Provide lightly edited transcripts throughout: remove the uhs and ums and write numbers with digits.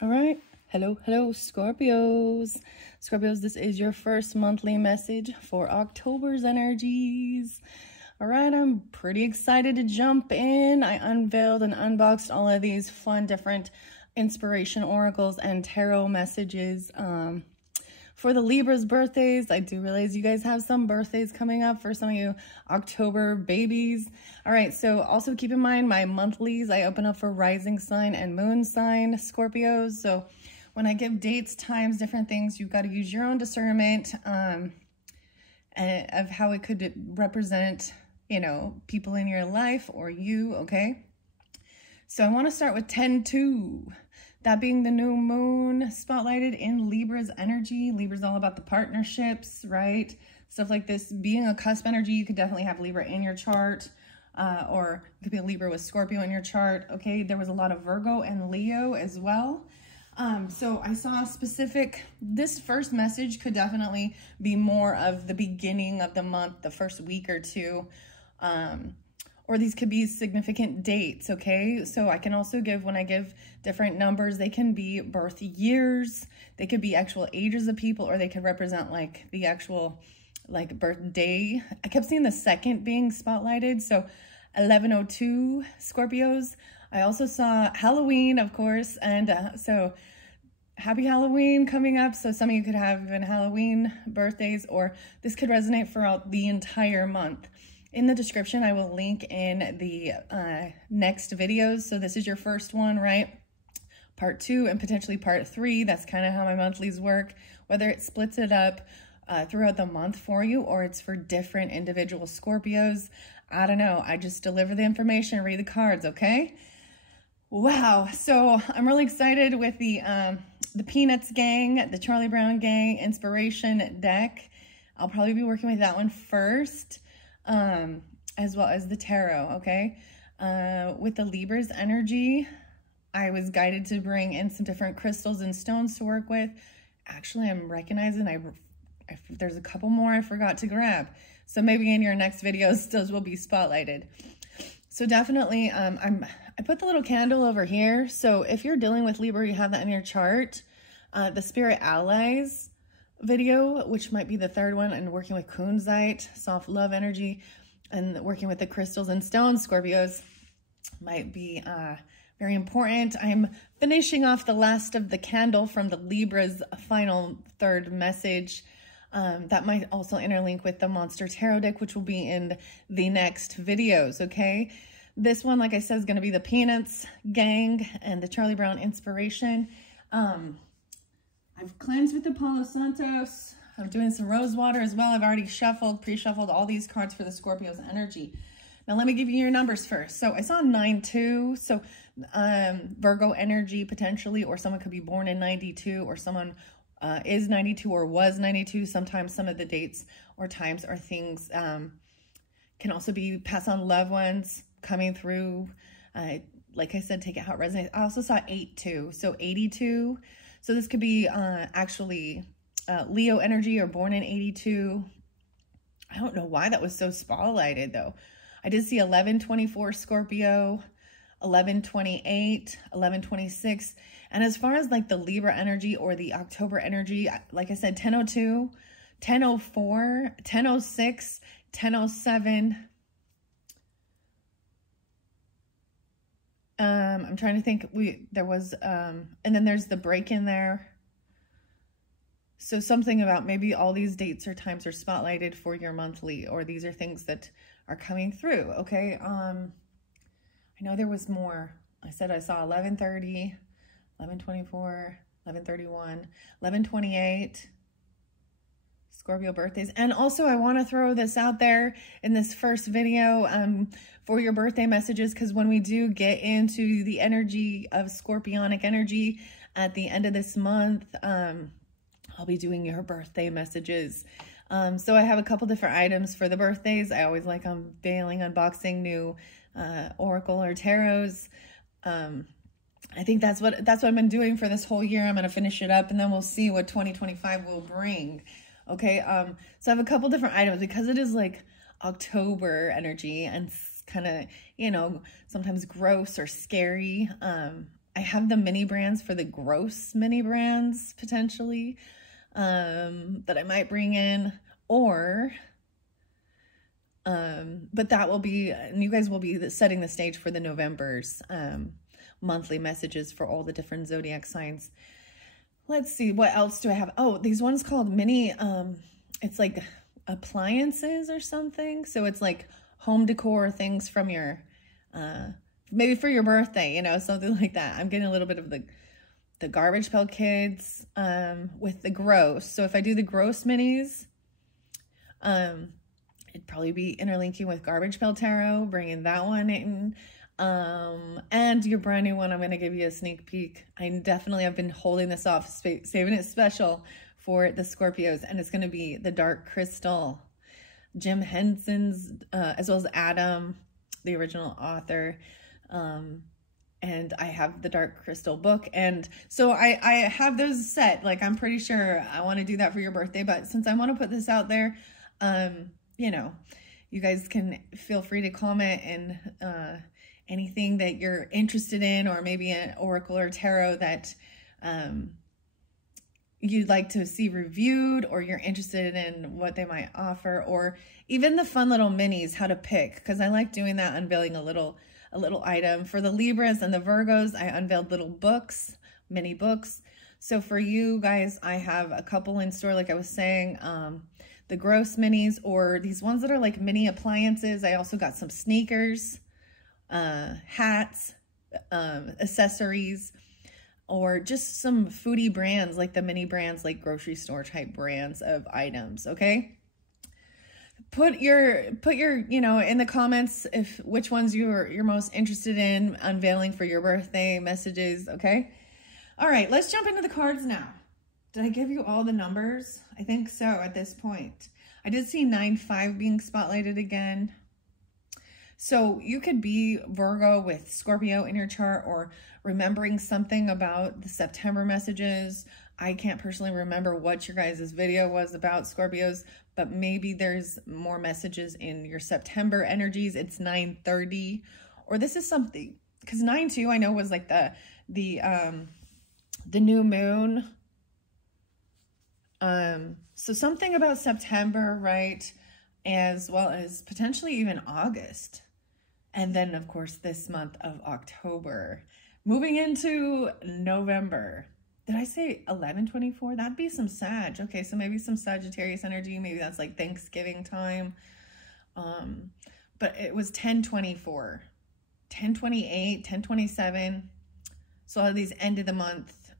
All right. Hello, Scorpios. Scorpios, this is your first monthly message for October's energies. All right, I'm pretty excited to jump in. I unveiled and unboxed all of these fun, different inspiration oracles and tarot messages for the Libra's birthdays. I do realize you guys have some birthdays coming up for some of you October babies. All right, so also keep in mind my monthlies, I open up for rising sign and moon sign Scorpios. So when I give dates, times, different things, you've got to use your own discernment of how it could represent, you know, people in your life or you, okay? So I want to start with 10-2. That being the new moon spotlighted in Libra's energy. Libra's all about the partnerships, right? Stuff like this. Being a cusp energy, you could definitely have Libra in your chart, or it could be a Libra with Scorpio in your chart, okay? There was a lot of Virgo and Leo as well. So I saw specific, this first message could definitely be more of the beginning of the month, the first week or two, or these could be significant dates, okay? So I can also give, when I give different numbers, they can be birth years, they could be actual ages of people, or they could represent like the actual like birthday. I kept seeing the second being spotlighted, so 1102 Scorpios. I also saw Halloween, of course, and so happy Halloween coming up. So some of you could have even Halloween birthdays, or this could resonate throughout the entire month. In the description, I will link in the next videos. So this is your first one, right? Part 2 and potentially part 3. That's kind of how my monthlies work. Whether it splits it up throughout the month for you, or it's for different individual Scorpios, I don't know. I just deliver the information, read the cards, okay? Wow. So I'm really excited with the Peanuts gang, the Charlie Brown gang inspiration deck. I'll probably be working with that one first. As well as the tarot, okay? With the Libra's energy, I was guided to bring in some different crystals and stones to work with. Actually, I'm recognizing there's a couple more I forgot to grab. So maybe in your next videos, those will be spotlighted. So definitely, I put the little candle over here. So if you're dealing with Libra, you have that in your chart. The Spirit Allies video, which might be the third one, and working with kunzite, soft love energy, and working with the crystals and stones, Scorpios, might be very important. I'm finishing off the last of the candle from the Libra's final third message. That might also interlink with the Monster Tarot deck, which will be in the next videos, okay? This one, like I said, is going to be the Peanuts gang and the Charlie Brown inspiration. I've cleansed with the Palo Santos. I'm doing some rose water as well. I've already shuffled, pre-shuffled all these cards for the Scorpio's energy. Now let me give you your numbers first. So I saw 9-2. So Virgo energy potentially, or someone could be born in 92, or someone is 92 or was 92. Sometimes some of the dates or times or things can also be passed on loved ones coming through. Like I said, take it how it resonates. I also saw 8-2. So 82. So this could be actually Leo energy or born in 82. I don't know why that was so spotlighted though. I did see 1124 Scorpio, 1128, 1126. And as far as like the Libra energy or the October energy, like I said, 1002, 1004, 1006, 1007. I'm trying to think, there was, and then there's the break in there. So something about maybe all these dates or times are spotlighted for your monthly, or these are things that are coming through, okay? I know there was more. I said I saw 1130, 1124, 1131, 1128, Scorpio birthdays. And also I want to throw this out there in this first video for your birthday messages, because when we do get into the energy of Scorpionic energy at the end of this month, I'll be doing your birthday messages. So I have a couple different items for the birthdays. I always like unveiling, unboxing new oracle or tarots. I think that's what I've been doing for this whole year. I'm going to finish it up, and then we'll see what 2025 will bring. Okay, so I have a couple different items because it is like October energy and kind of, you know, sometimes gross or scary. I have the mini brands for the gross mini brands potentially that I might bring in, or but that will be, and you guys will be setting the stage for the November's monthly messages for all the different zodiac signs. Let's see, what else do I have? Oh, these ones called mini, it's like appliances or something. So it's like home decor things from your, maybe for your birthday, you know, something like that. I'm getting a little bit of the Garbage Pail Kids with the gross. So if I do the gross minis, it'd probably be interlinking with Garbage Pail Tarot, bringing that one in. And your brand new one, I'm going to give you a sneak peek. I definitely have been holding this off, saving it special for the Scorpios, and it's going to be the Dark Crystal. Jim Henson's, as well as Adam, the original author. And I have the Dark Crystal book. And so I have those set. Like, I'm pretty sure I want to do that for your birthday. But since I want to put this out there, you know, you guys can feel free to comment and anything that you're interested in, or maybe an oracle or tarot that you'd like to see reviewed, or you're interested in what they might offer, or even the fun little minis, how to pick, because I like doing that, unveiling a little item. For the Libras and the Virgos, I unveiled little books, mini books. So for you guys, I have a couple in store, like I was saying, the gross minis, or these ones that are like mini appliances. I also got some sneakers, hats, accessories, or just some foodie brands, like the mini brands, like grocery store type brands of items. Okay. Put your, you know, in the comments which ones you're most interested in unveiling for your birthday messages. Okay. All right, let's jump into the cards now. Did I give you all the numbers? I think so at this point. I did see 9-5 being spotlighted again. So you could be Virgo with Scorpio in your chart, or remembering something about the September messages. I can't personally remember what your guys' video was about Scorpios, but maybe there's more messages in your September energies. It's 9:30, or this is something, because 9-2 I know was like the new moon. So something about September, right? As well as potentially even August. And then, of course, this month of October. Moving into November. Did I say 11/24? That'd be some Sag. Okay, so maybe some Sagittarius energy. Maybe that's like Thanksgiving time. But it was 10/24. 10/28, 10/27. So all of these end of the month.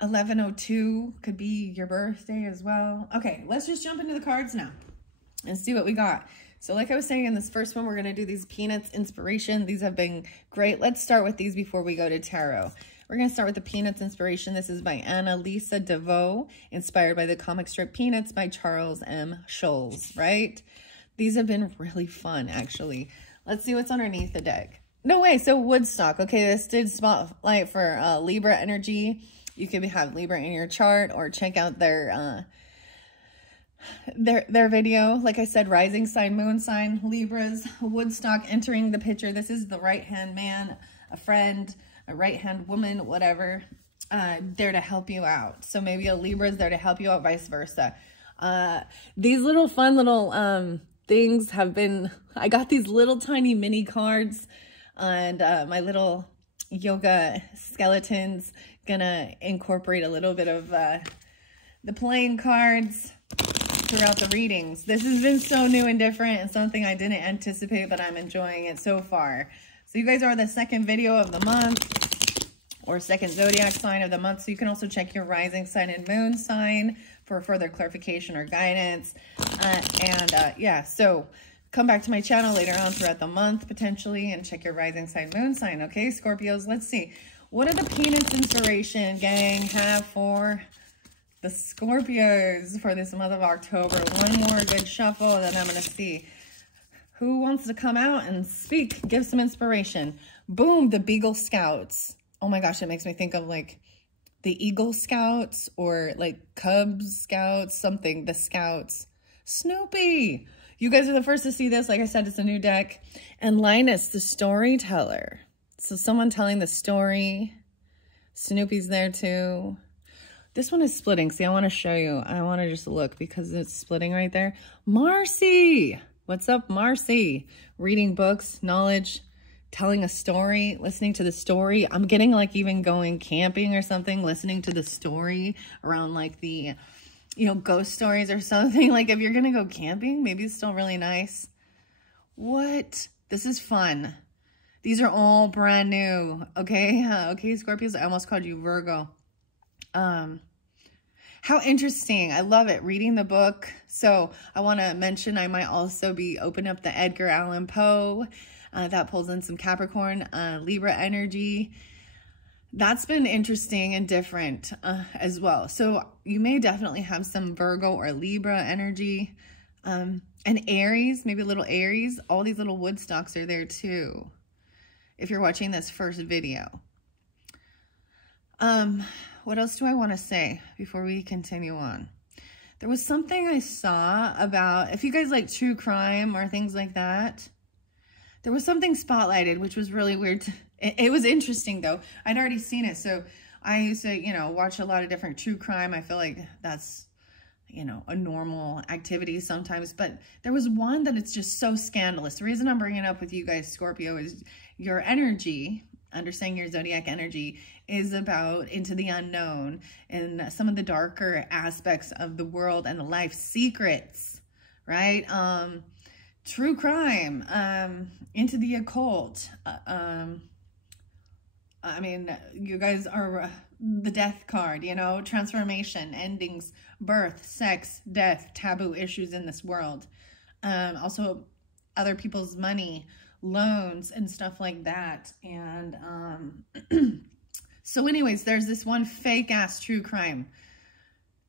11/02 could be your birthday as well. Okay, let's just jump into the cards now and see what we got. So like I was saying in this first one, we're going to do these Peanuts inspiration. These have been great. Let's start with these before we go to tarot. We're going to start with the Peanuts inspiration. This is by Anna Lisa DeVoe, inspired by the comic strip Peanuts by Charles M. Schulz, right? These have been really fun, actually. Let's see what's underneath the deck. No way, so Woodstock. Okay, this did spotlight for Libra energy. You could have Libra in your chart, or check out their video. Like I said, rising sign, moon sign, Libras, Woodstock entering the picture. This is the right-hand man, a friend, a right-hand woman, whatever, there to help you out. So maybe a Libra is there to help you out, vice versa. These little fun little things have been, I got these little tiny mini cards, and my little yoga skeletons gonna incorporate a little bit of the playing cards throughout the readings. This has been so new and different, and something I didn't anticipate, but I'm enjoying it so far. So you guys are the second video of the month, or second zodiac sign of the month. So you can also check your rising sign and moon sign for further clarification or guidance. Yeah, so come back to my channel later on throughout the month potentially and check your rising sign, moon sign. Okay, Scorpios, let's see. What do the Peanuts inspiration gang have for the Scorpios for this month of October? One more good shuffle, and then I'm going to see who wants to come out and speak, give some inspiration. Boom, the Beagle Scouts. Oh my gosh, it makes me think of like the Eagle Scouts, or like Cub Scouts, something, the Scouts. Snoopy. You guys are the first to see this. Like I said, it's a new deck. And Linus, the Storyteller. So someone telling the story. Snoopy's there too. This one is splitting. See, I want to show you. I want to just look because it's splitting right there. Marcy! What's up, Marcy? Reading books, knowledge, telling a story, listening to the story. I'm getting like even going camping or something, listening to the story around like the, you know, ghost stories or something. Like if you're going to go camping, maybe it's still really nice. What? This is fun. These are all brand new. Okay. Okay, Scorpios. I almost called you Virgo. How interesting. I love it. Reading the book. So I want to mention I might also be opening up the Edgar Allan Poe. That pulls in some Capricorn, Libra energy. That's been interesting and different as well. So you may definitely have some Virgo or Libra energy. And Aries, maybe a little Aries. All these little wood stalks are there too, if you're watching this first video. What else do I want to say before we continue on? There was something I saw about, if you guys like true crime or things like that, there was something spotlighted, which was really weird. It was interesting though. I'd already seen it. So I used to, you know, watch a lot of different true crime. I feel like that's, you know, a normal activity sometimes, but there was one that it's just so scandalous. The reason I'm bringing it up with you guys, Scorpio, is your energy, understanding your zodiac energy, is about into the unknown and some of the darker aspects of the world and the life secrets, right? True crime, into the occult. I mean, you guys are the death card, you know, transformation, endings, birth, sex, death, taboo issues in this world. Also other people's money, loans and stuff like that. And so anyways, there's this one fake ass true crime.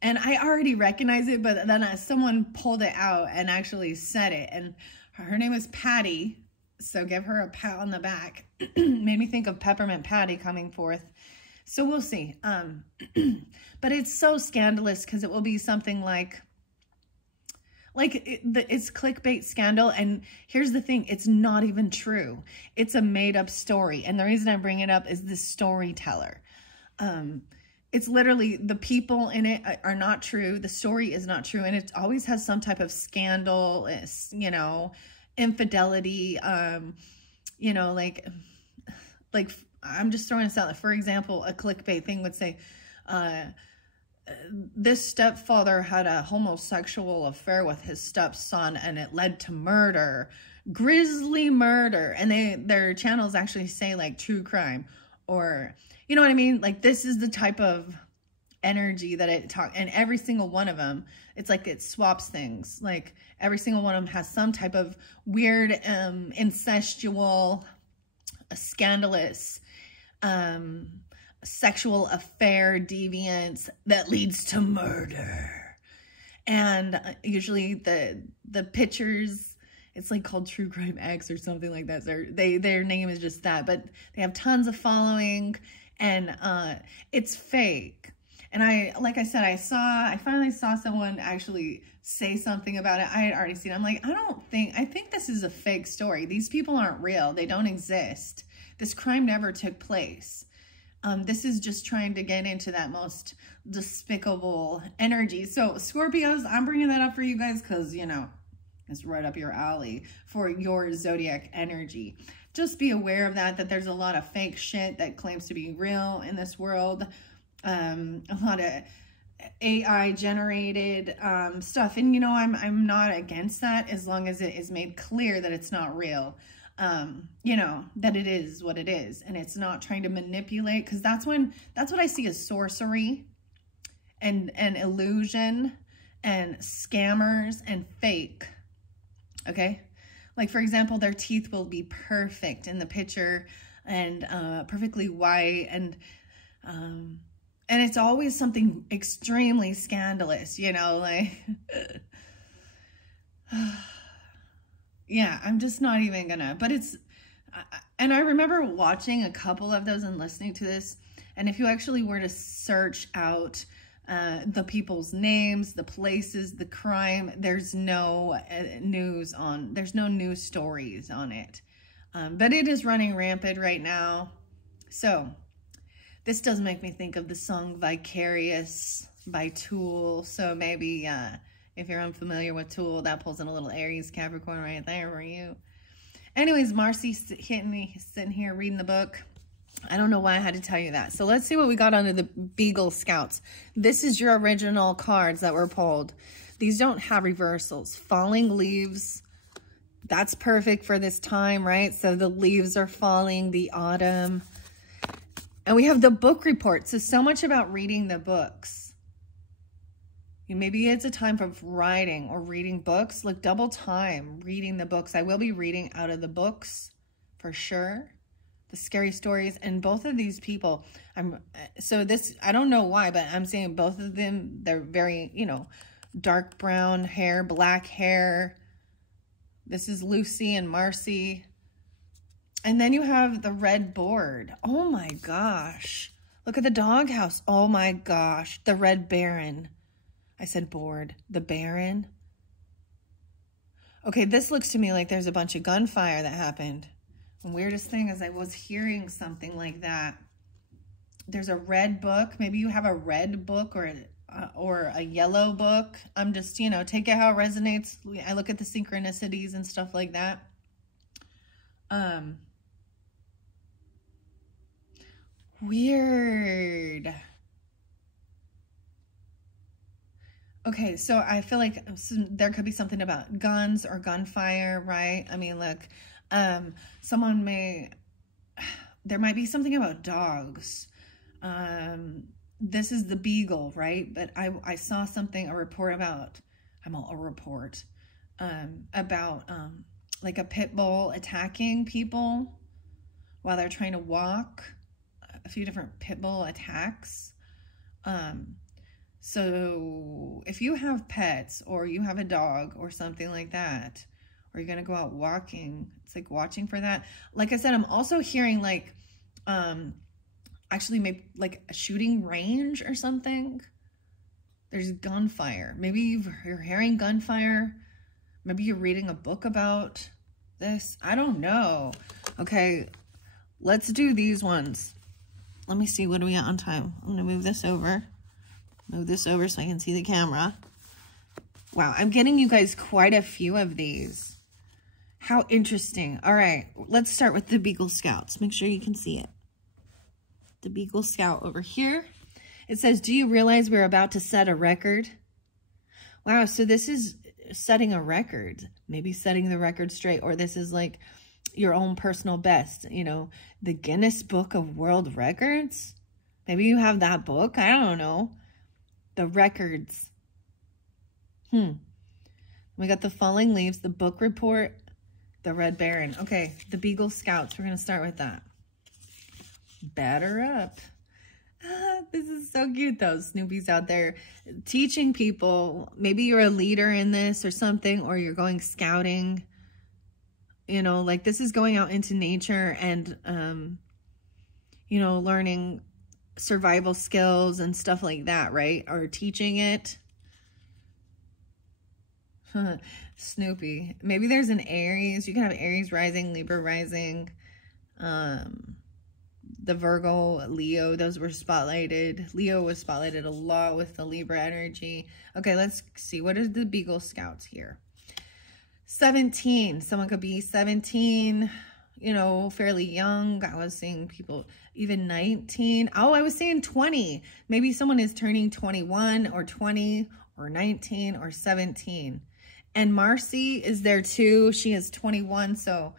And I already recognize it, but then someone pulled it out and actually said it. And her name is Patty. So give her a pat on the back. Made me think of Peppermint Patty coming forth. So we'll see. But it's so scandalous because it will be something like it's clickbait scandal. And here's the thing. It's not even true. It's a made up story. And the reason I bring it up is the storyteller. It's literally the people in it are not true. The story is not true. And it always has some type of scandal, you know, infidelity, you know, like I'm just throwing this out. For example, a clickbait thing would say, this stepfather had a homosexual affair with his stepson and it led to murder, grisly murder. And their channels actually say like true crime, or, you know what I mean? Like this is the type of energy that it talks, and every single one of them, it's like it swaps things. Like every single one of them has some type of weird, incestual, scandalous, sexual affair deviance that leads to murder. And usually the pictures, it's like called True Crime X or something like that. Their name is just that, but they have tons of following, and it's fake. And like I said, I finally saw someone actually say something about it. I had already seen it. I'm like, I think this is a fake story. These people aren't real. They don't exist. This crime never took place. This is just trying to get into that most despicable energy. So Scorpios, I'm bringing that up for you guys because, you know, it's right up your alley for your zodiac energy. Just be aware of that there's a lot of fake shit that claims to be real in this world. A lot of AI generated stuff. And, you know, I'm not against that as long as it is made clear that it's not real. You know, that it is what it is, and it's not trying to manipulate, because that's what I see as sorcery and illusion and scammers and fake. Okay. Like, for example, their teeth will be perfect in the picture and, perfectly white. And it's always something extremely scandalous, you know, like, yeah, I'm just not even gonna, but it's, and I remember watching a couple of those and listening to this. And if you actually were to search out the people's names, the places, the crime, there's no news stories on it. But it is running rampant right now. So this does make me think of the song Vicarious by Tool. So maybe if you're unfamiliar with Tool, that pulls in a little Aries Capricorn right there for you. Anyways, Marcy's sitting here reading the book. I don't know why I had to tell you that. So let's see what we got under the Beagle Scouts. This is your original cards that were pulled. These don't have reversals. Falling leaves, that's perfect for this time, right? So the leaves are falling, the autumn. And we have the book report. So much about reading the books. Maybe it's a time of writing or reading books. Like double time reading the books. I will be reading out of the books for sure. The scary stories. And both of these people, I don't know why, but I'm saying both of them, they're very, you know, dark brown hair, black hair. This is Lucy and Marcy. And then you have the red board. Oh my gosh. Look at the doghouse. Oh my gosh. The Red Baron. I said board. The Baron. Okay, this looks to me like there's a bunch of gunfire that happened. The weirdest thing is I was hearing something like that. There's a red book. Maybe you have a red book or a yellow book. I'm just, you know, take it how it resonates. I look at the synchronicities and stuff like that. Weird. Okay, so I feel like there could be something about guns or gunfire, right? I mean, look, there might be something about dogs. This is the Beagle, right? But I saw something, a report about like a pit bull attacking people while they're trying to walk. A few different pit bull attacks. So if you have pets or you have a dog or something like that, or you're going to go out walking, it's like watching for that. Like I said, I'm also hearing like, actually maybe like a shooting range or something. There's gunfire. Maybe you're hearing gunfire. Maybe you're reading a book about this. I don't know. Okay, let's do these ones. Let me see, what do we got on time? I'm going to move this over. Move this over so I can see the camera. Wow, I'm getting you guys quite a few of these. How interesting. All right, let's start with the Beagle Scouts. Make sure you can see it. The Beagle Scout over here. It says, do you realize we're about to set a record? Wow, so this is setting a record. Maybe setting the record straight, or this is like your own personal best, you know, the Guinness Book of World Records. Maybe you have that book. I don't know. The records. We got the falling leaves, the book report, the Red Baron. Okay, the Beagle Scouts. We're going to start with that. Batter up. This is so cute though. Snoopy's out there teaching people. Maybe you're a leader in this or something, or you're going scouting. You know, like this is going out into nature and, you know, learning survival skills and stuff like that, right? Or teaching it. Snoopy. Maybe there's an Aries. You can have Aries rising, Libra rising, the Virgo, Leo. Those were spotlighted. Leo was spotlighted a lot with the Libra energy. Okay, let's see. What is the Beagle Scouts here? 17. Someone could be 17, you know, fairly young. I was seeing people even 19. Oh, I was saying 20. Maybe someone is turning 21 or 20 or 19 or 17. And Marcy is there too. She is 21. So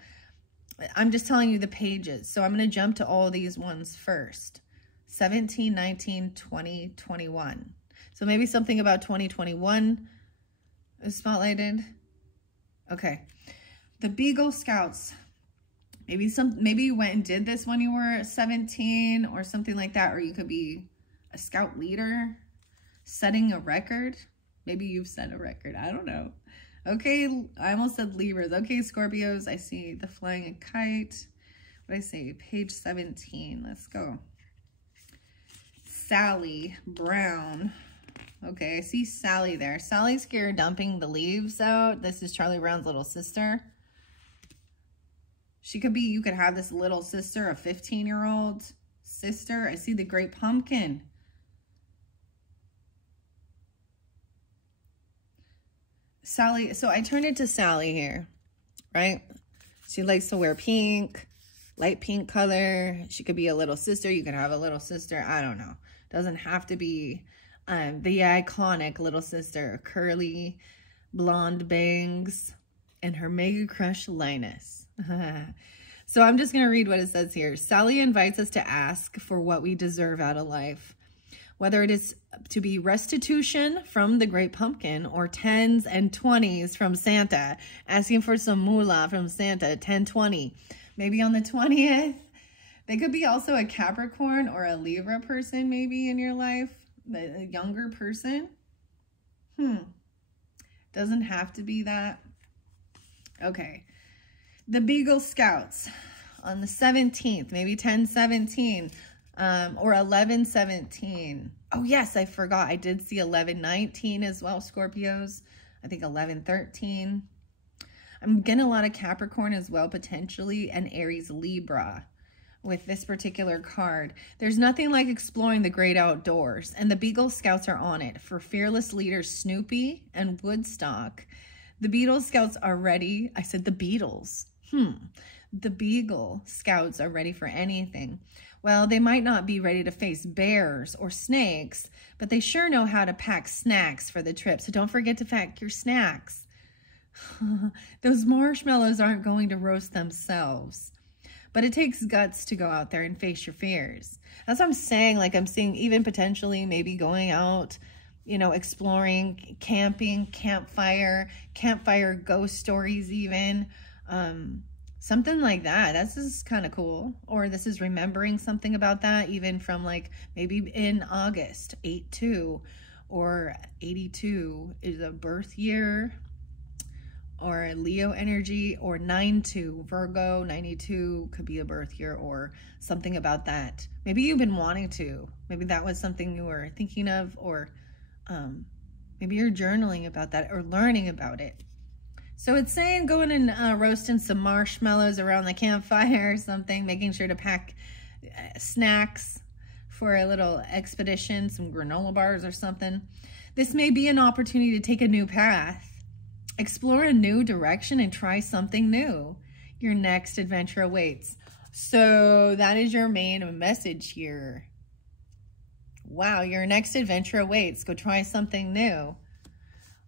I'm just telling you the pages. So I'm going to jump to all these ones first. 17, 19, 20, 21. So maybe something about 2021 is spotlighted. Okay. The Beagle Scouts. Maybe you went and did this when you were 17 or something like that. Or you could be a scout leader setting a record. Maybe you've set a record. I don't know. Okay, I almost said Libras. Okay, Scorpios, I see the flying a kite. What did I say? Page 17. Let's go. Sally Brown. Okay, I see Sally there. Sally's here dumping the leaves out. This is Charlie Brown's little sister. She could be, you could have this little sister, a 15-year-old sister. I see the great pumpkin. Sally, so I turned it to Sally here, right? She likes to wear pink, light pink color. She could be a little sister. You could have a little sister. I don't know. Doesn't have to be the iconic little sister. Curly, blonde bangs, and her mega crush, Linus. So I'm just going to read what it says here. Sally invites us to ask for what we deserve out of life. Whether it is to be restitution from the great pumpkin or 10s and 20s from Santa, asking for some moolah from Santa, 10, 20. Maybe on the 20th. They could be also a Capricorn or a Libra person maybe in your life, a younger person. Doesn't have to be that. Okay. The Beagle Scouts on the 17th, maybe 10-17. Or 11-17. Oh, yes, I forgot. I did see 11-19 as well, Scorpios. I think 11-13. I'm getting a lot of Capricorn as well, potentially, and Aries Libra with this particular card. There's nothing like exploring the great outdoors, and the Beagle Scouts are on it. For fearless leaders Snoopy and Woodstock, the Beagle Scouts are ready. I said the Beatles. The Beagle Scouts are ready for anything. Well, they might not be ready to face bears or snakes, but they sure know how to pack snacks for the trip. So don't forget to pack your snacks. Those marshmallows aren't going to roast themselves. But it takes guts to go out there and face your fears. That's what I'm saying. Like I'm seeing even potentially maybe going out, you know, exploring, camping, campfire ghost stories even. Something like that. That's just kind of cool. Or this is remembering something about that, even from like maybe in August, 8-2 or 82 is a birth year, or Leo energy, or 9-2, Virgo, 92 could be a birth year or something about that. Maybe you've been wanting to. Maybe that was something you were thinking of, or maybe you're journaling about that or learning about it. So it's saying going and roasting some marshmallows around the campfire or something, making sure to pack snacks for a little expedition, some granola bars or something. This may be an opportunity to take a new path, explore a new direction, and try something new. Your next adventure awaits. So that is your main message here. Wow, your next adventure awaits. Go try something new.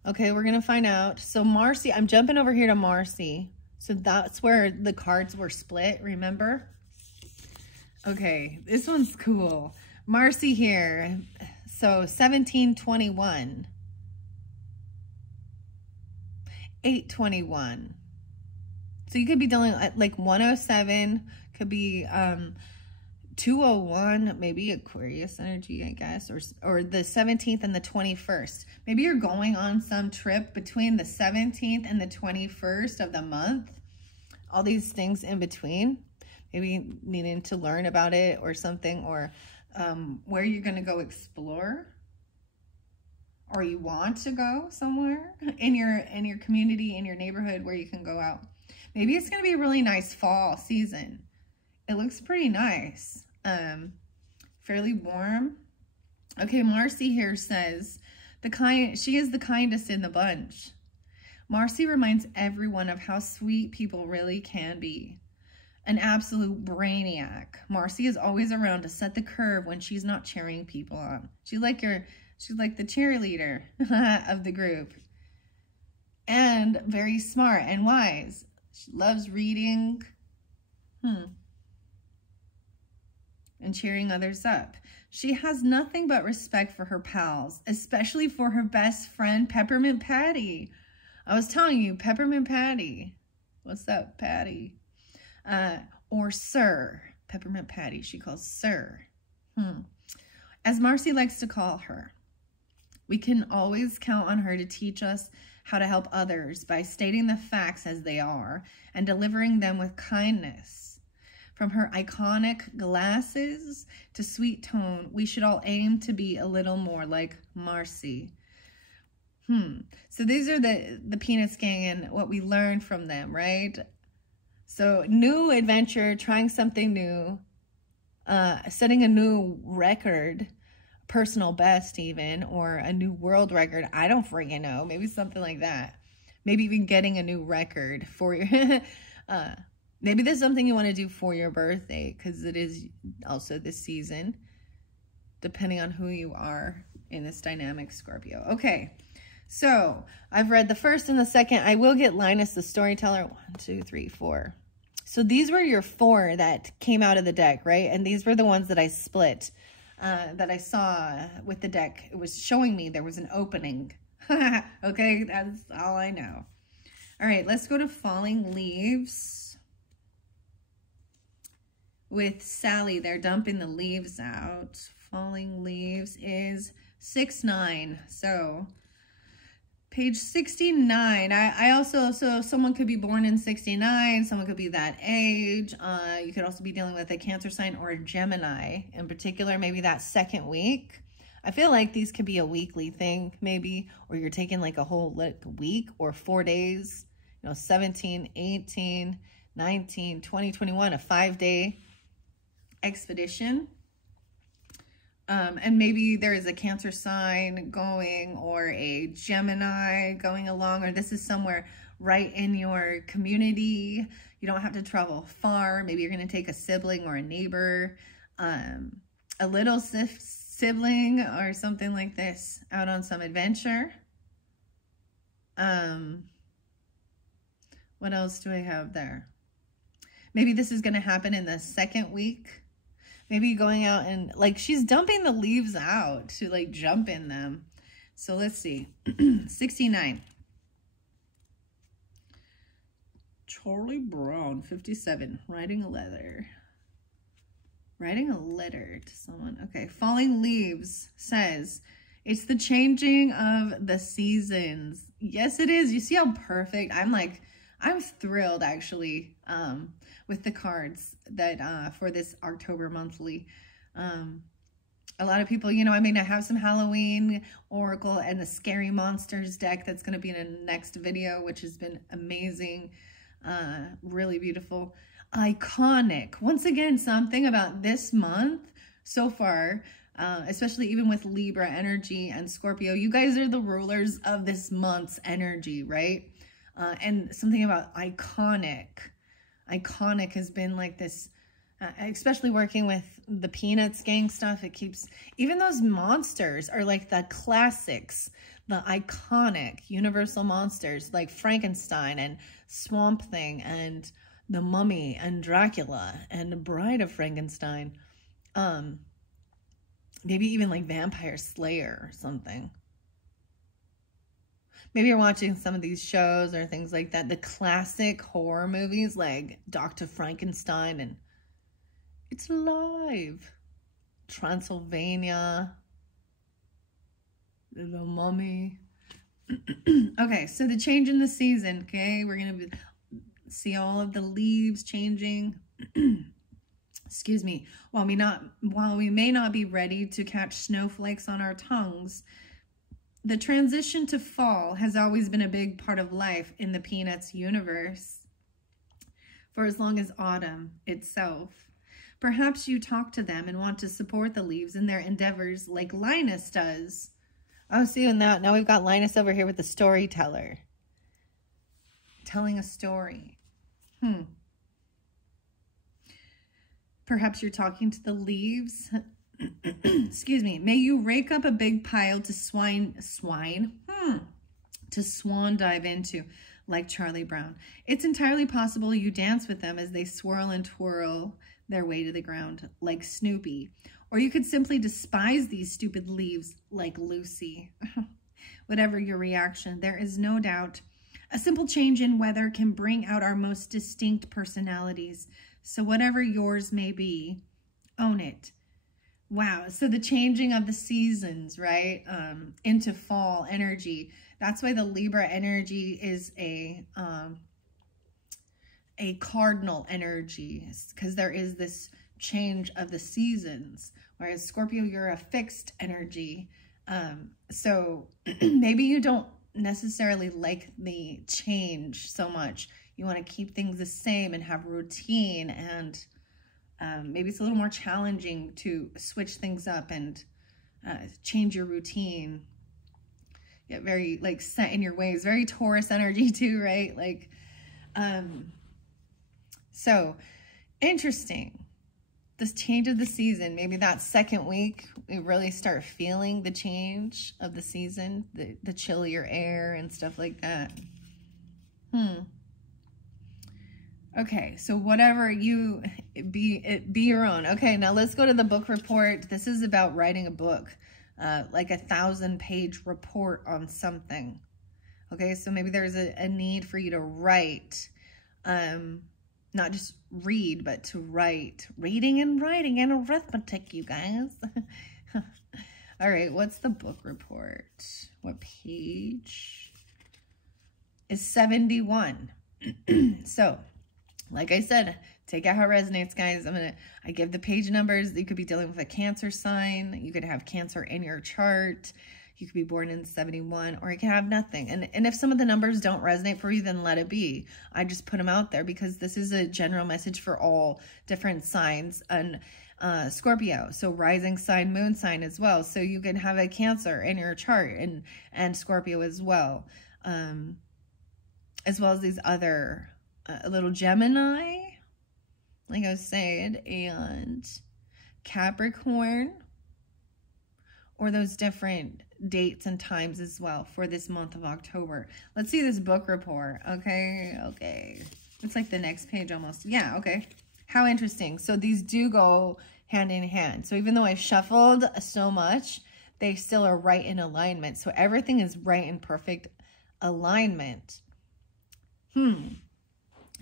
Okay, we're going to find out. So Marcy, I'm jumping over here to Marcy. So that's where the cards were split, remember? Okay, this one's cool. Marcy here. So 17-21. 8-21. So you could be dealing at like 107, could be 201, maybe Aquarius energy, I guess, or the 17th and the 21st. Maybe you're going on some trip between the 17th and the 21st of the month. All these things in between. Maybe needing to learn about it or something, or where you're going to go explore, or you want to go somewhere in your community, in your neighborhood where you can go out. Maybe it's going to be a really nice fall season. It looks pretty nice. Fairly warm. Okay, Marcy here says, she is the kindest in the bunch. Marcy reminds everyone of how sweet people really can be. An absolute brainiac. Marcy is always around to set the curve when she's not cheering people on. She's like the cheerleader of the group. And very smart and wise. She loves reading. And cheering others up. She has nothing but respect for her pals, especially for her best friend, Peppermint Patty. I was telling you, Peppermint Patty. What's up, Patty? Or Sir. Peppermint Patty, she calls Sir. As Marcy likes to call her. We can always count on her to teach us how to help others by stating the facts as they are and delivering them with kindness. From her iconic glasses to sweet tone, we should all aim to be a little more like Marcy. So these are the Peanuts gang and what we learned from them, right? So new adventure, trying something new, setting a new record, personal best even, or a new world record. I don't freaking know. Maybe something like that. Maybe even getting a new record for your, maybe there's something you want to do for your birthday, because it is also this season, depending on who you are in this dynamic, Scorpio. Okay, so I've read the first and the second. I will get Linus the storyteller. 1, 2, 3, 4. So these were your 4 that came out of the deck, right? And these were the ones that I split, that I saw with the deck. It was showing me there was an opening. Okay, that's all I know. All right, let's go to Falling Leaves. With Sally, they're dumping the leaves out. Falling Leaves is 6-9. So page 69. I also, so someone could be born in 69. Someone could be that age. You could also be dealing with a Cancer sign or a Gemini in particular, maybe that second week. I feel like these could be a weekly thing maybe, or you're taking like a whole week or 4 days, you know, 17, 18, 19, 20, 21, a 5-day expedition. And maybe there is a Cancer sign going, or a Gemini going along, or this is somewhere right in your community. You don't have to travel far. Maybe you're going to take a sibling or a neighbor, a little sibling or something like this, out on some adventure. What else do I have there? Maybe this is going to happen in the second week. Maybe going out and, like, she's dumping the leaves out to, like, jump in them. So let's see. 69. Charlie Brown, 57. Writing a letter. Writing a letter to someone. Okay. Falling Leaves says, it's the changing of the seasons. Yes, it is. You see how perfect? I'm thrilled, actually, with the cards that for this October monthly. A lot of people, you know, I mean, I have some Halloween Oracle and the Scary Monsters deck that's going to be in a next video, which has been amazing. Really beautiful. Iconic. Once again, something about this month so far, especially even with Libra energy and Scorpio. You guys are the rulers of this month's energy, right? And something about iconic. Iconic has been like this, especially working with the Peanuts gang stuff. It keeps, even those monsters are like the classics, the iconic universal monsters like Frankenstein and Swamp Thing and the Mummy and Dracula and the Bride of Frankenstein. Maybe even like Vampire Slayer or something. Maybe you're watching some of these shows or things like that. The classic horror movies like Dr. Frankenstein and It's Alive, Transylvania, The Mummy. Okay, so the change in the season, okay? We're going to see all of the leaves changing. Excuse me. While we may not be ready to catch snowflakes on our tongues, the transition to fall has always been a big part of life in the Peanuts universe for as long as autumn itself. Perhaps you talk to them and want to support the leaves in their endeavors like Linus does. Oh, see, now we've got Linus over here with the storyteller. Telling a story. Perhaps you're talking to the leaves. Excuse me. May you rake up a big pile to swan dive into, like Charlie Brown. It's entirely possible you dance with them as they swirl and twirl their way to the ground, like Snoopy. Or you could simply despise these stupid leaves, like Lucy. Whatever your reaction, there is no doubt a simple change in weather can bring out our most distinct personalities. So whatever yours may be, own it. Wow, so the changing of the seasons, right, into fall energy. That's why the Libra energy is a cardinal energy, because there is this change of the seasons, whereas Scorpio, you're a fixed energy. So maybe you don't necessarily like the change so much. You want to keep things the same and have routine, and maybe it's a little more challenging to switch things up and change your routine. Get very like set in your ways, very Taurus energy too, right? Like, so interesting. This change of the season, maybe that second week, we really start feeling the change of the season, the chillier air and stuff like that. Okay, so whatever you be your own. Okay, now let's go to the book report. This is about writing a book, like a 1,000-page report on something. Okay, so maybe there's a need for you to write, not just read, but to write. Reading and writing and arithmetic, you guys. All right, what's the book report? What page? Is 71. So, like I said, take out how it resonates, guys. I give the page numbers. You could be dealing with a Cancer sign. You could have Cancer in your chart. You could be born in 71, or you can have nothing. And if some of the numbers don't resonate for you, then let it be. I just put them out there because this is a general message for all different signs. And Scorpio, so rising sign, moon sign as well. So you can have a Cancer in your chart and Scorpio as well as these other a little Gemini, like I was saying, and Capricorn, or those different dates and times as well for this month of October. Let's see this book report. Okay. It's like the next page almost. Yeah, okay. How interesting. So these do go hand in hand. So even though I've shuffled so much, they still are right in alignment. So everything is right in perfect alignment.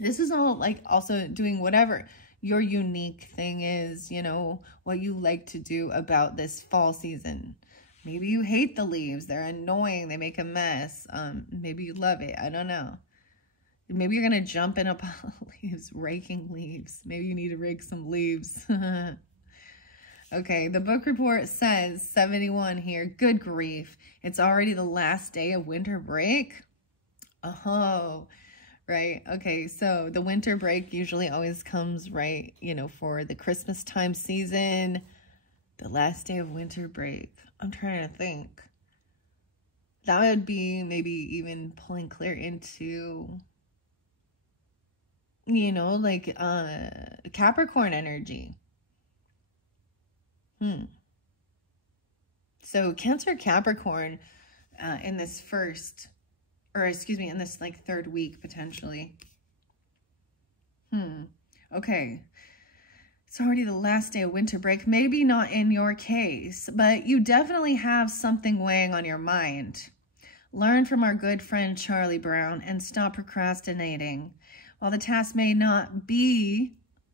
This is all like also doing whatever your unique thing is, you know, what you like to do about this fall season. Maybe you hate the leaves. They're annoying. They make a mess. Maybe you love it. I don't know. Maybe you're going to jump in a pile of leaves, raking leaves. Maybe you need to rake some leaves. Okay, the book report says 71 here. Good grief. It's already the last day of winter break. Oh, right. Okay, so the winter break usually always comes right, you know, for the Christmas time season. The last day of winter break. I'm trying to think. That would be maybe even pulling clear into, you know, like Capricorn energy. So Cancer Capricorn in this first, or excuse me, in this like third week potentially. Okay. It's already the last day of winter break. Maybe not in your case, but you definitely have something weighing on your mind. Learn from our good friend Charlie Brown and stop procrastinating. While the task may not be...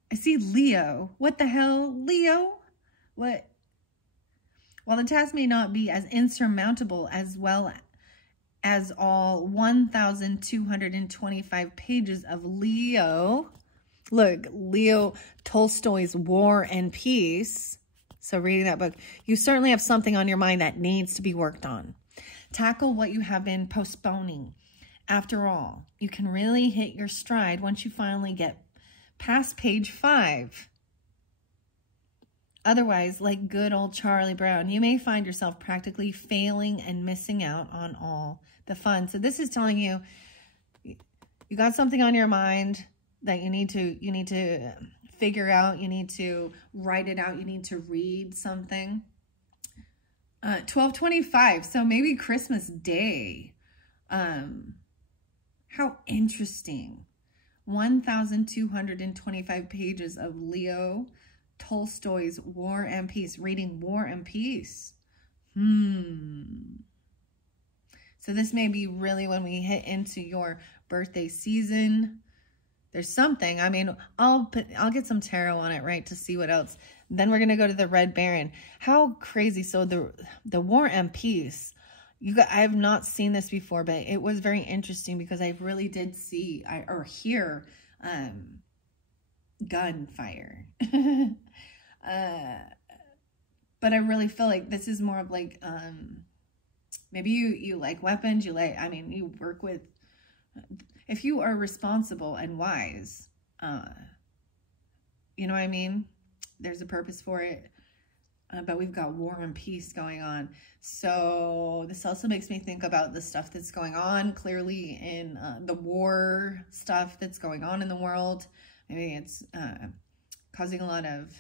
I see Leo. What the hell? Leo? What? While the task may not be as insurmountable as well as all 1,225 pages of Leo... Look, Leo Tolstoy's War and Peace. So reading that book, you certainly have something on your mind that needs to be worked on. Tackle what you have been postponing. After all, you can really hit your stride once you finally get past page 5. Otherwise, like good old Charlie Brown, you may find yourself practically failing and missing out on all the fun. So this is telling you, you got something on your mind that you need to figure out, you need to write it out, you need to read something. 12/25, so maybe Christmas Day. How interesting. 1,225 pages of Leo Tolstoy's War and Peace, reading War and Peace. So this may be really when we hit into your birthday season. There's something. I mean, I'll get some tarot on it, right, to see what else. Then we're gonna go to the Red Baron. How crazy! So the War and Peace. I have not seen this before, but it was very interesting because I really did see or hear gunfire. But I really feel like this is more of like maybe you like weapons. You work with if you are responsible and wise, you know what I mean? There's a purpose for it. But we've got war and peace going on. So this also makes me think about the stuff that's going on clearly in the war stuff that's going on in the world. Maybe it's causing a lot of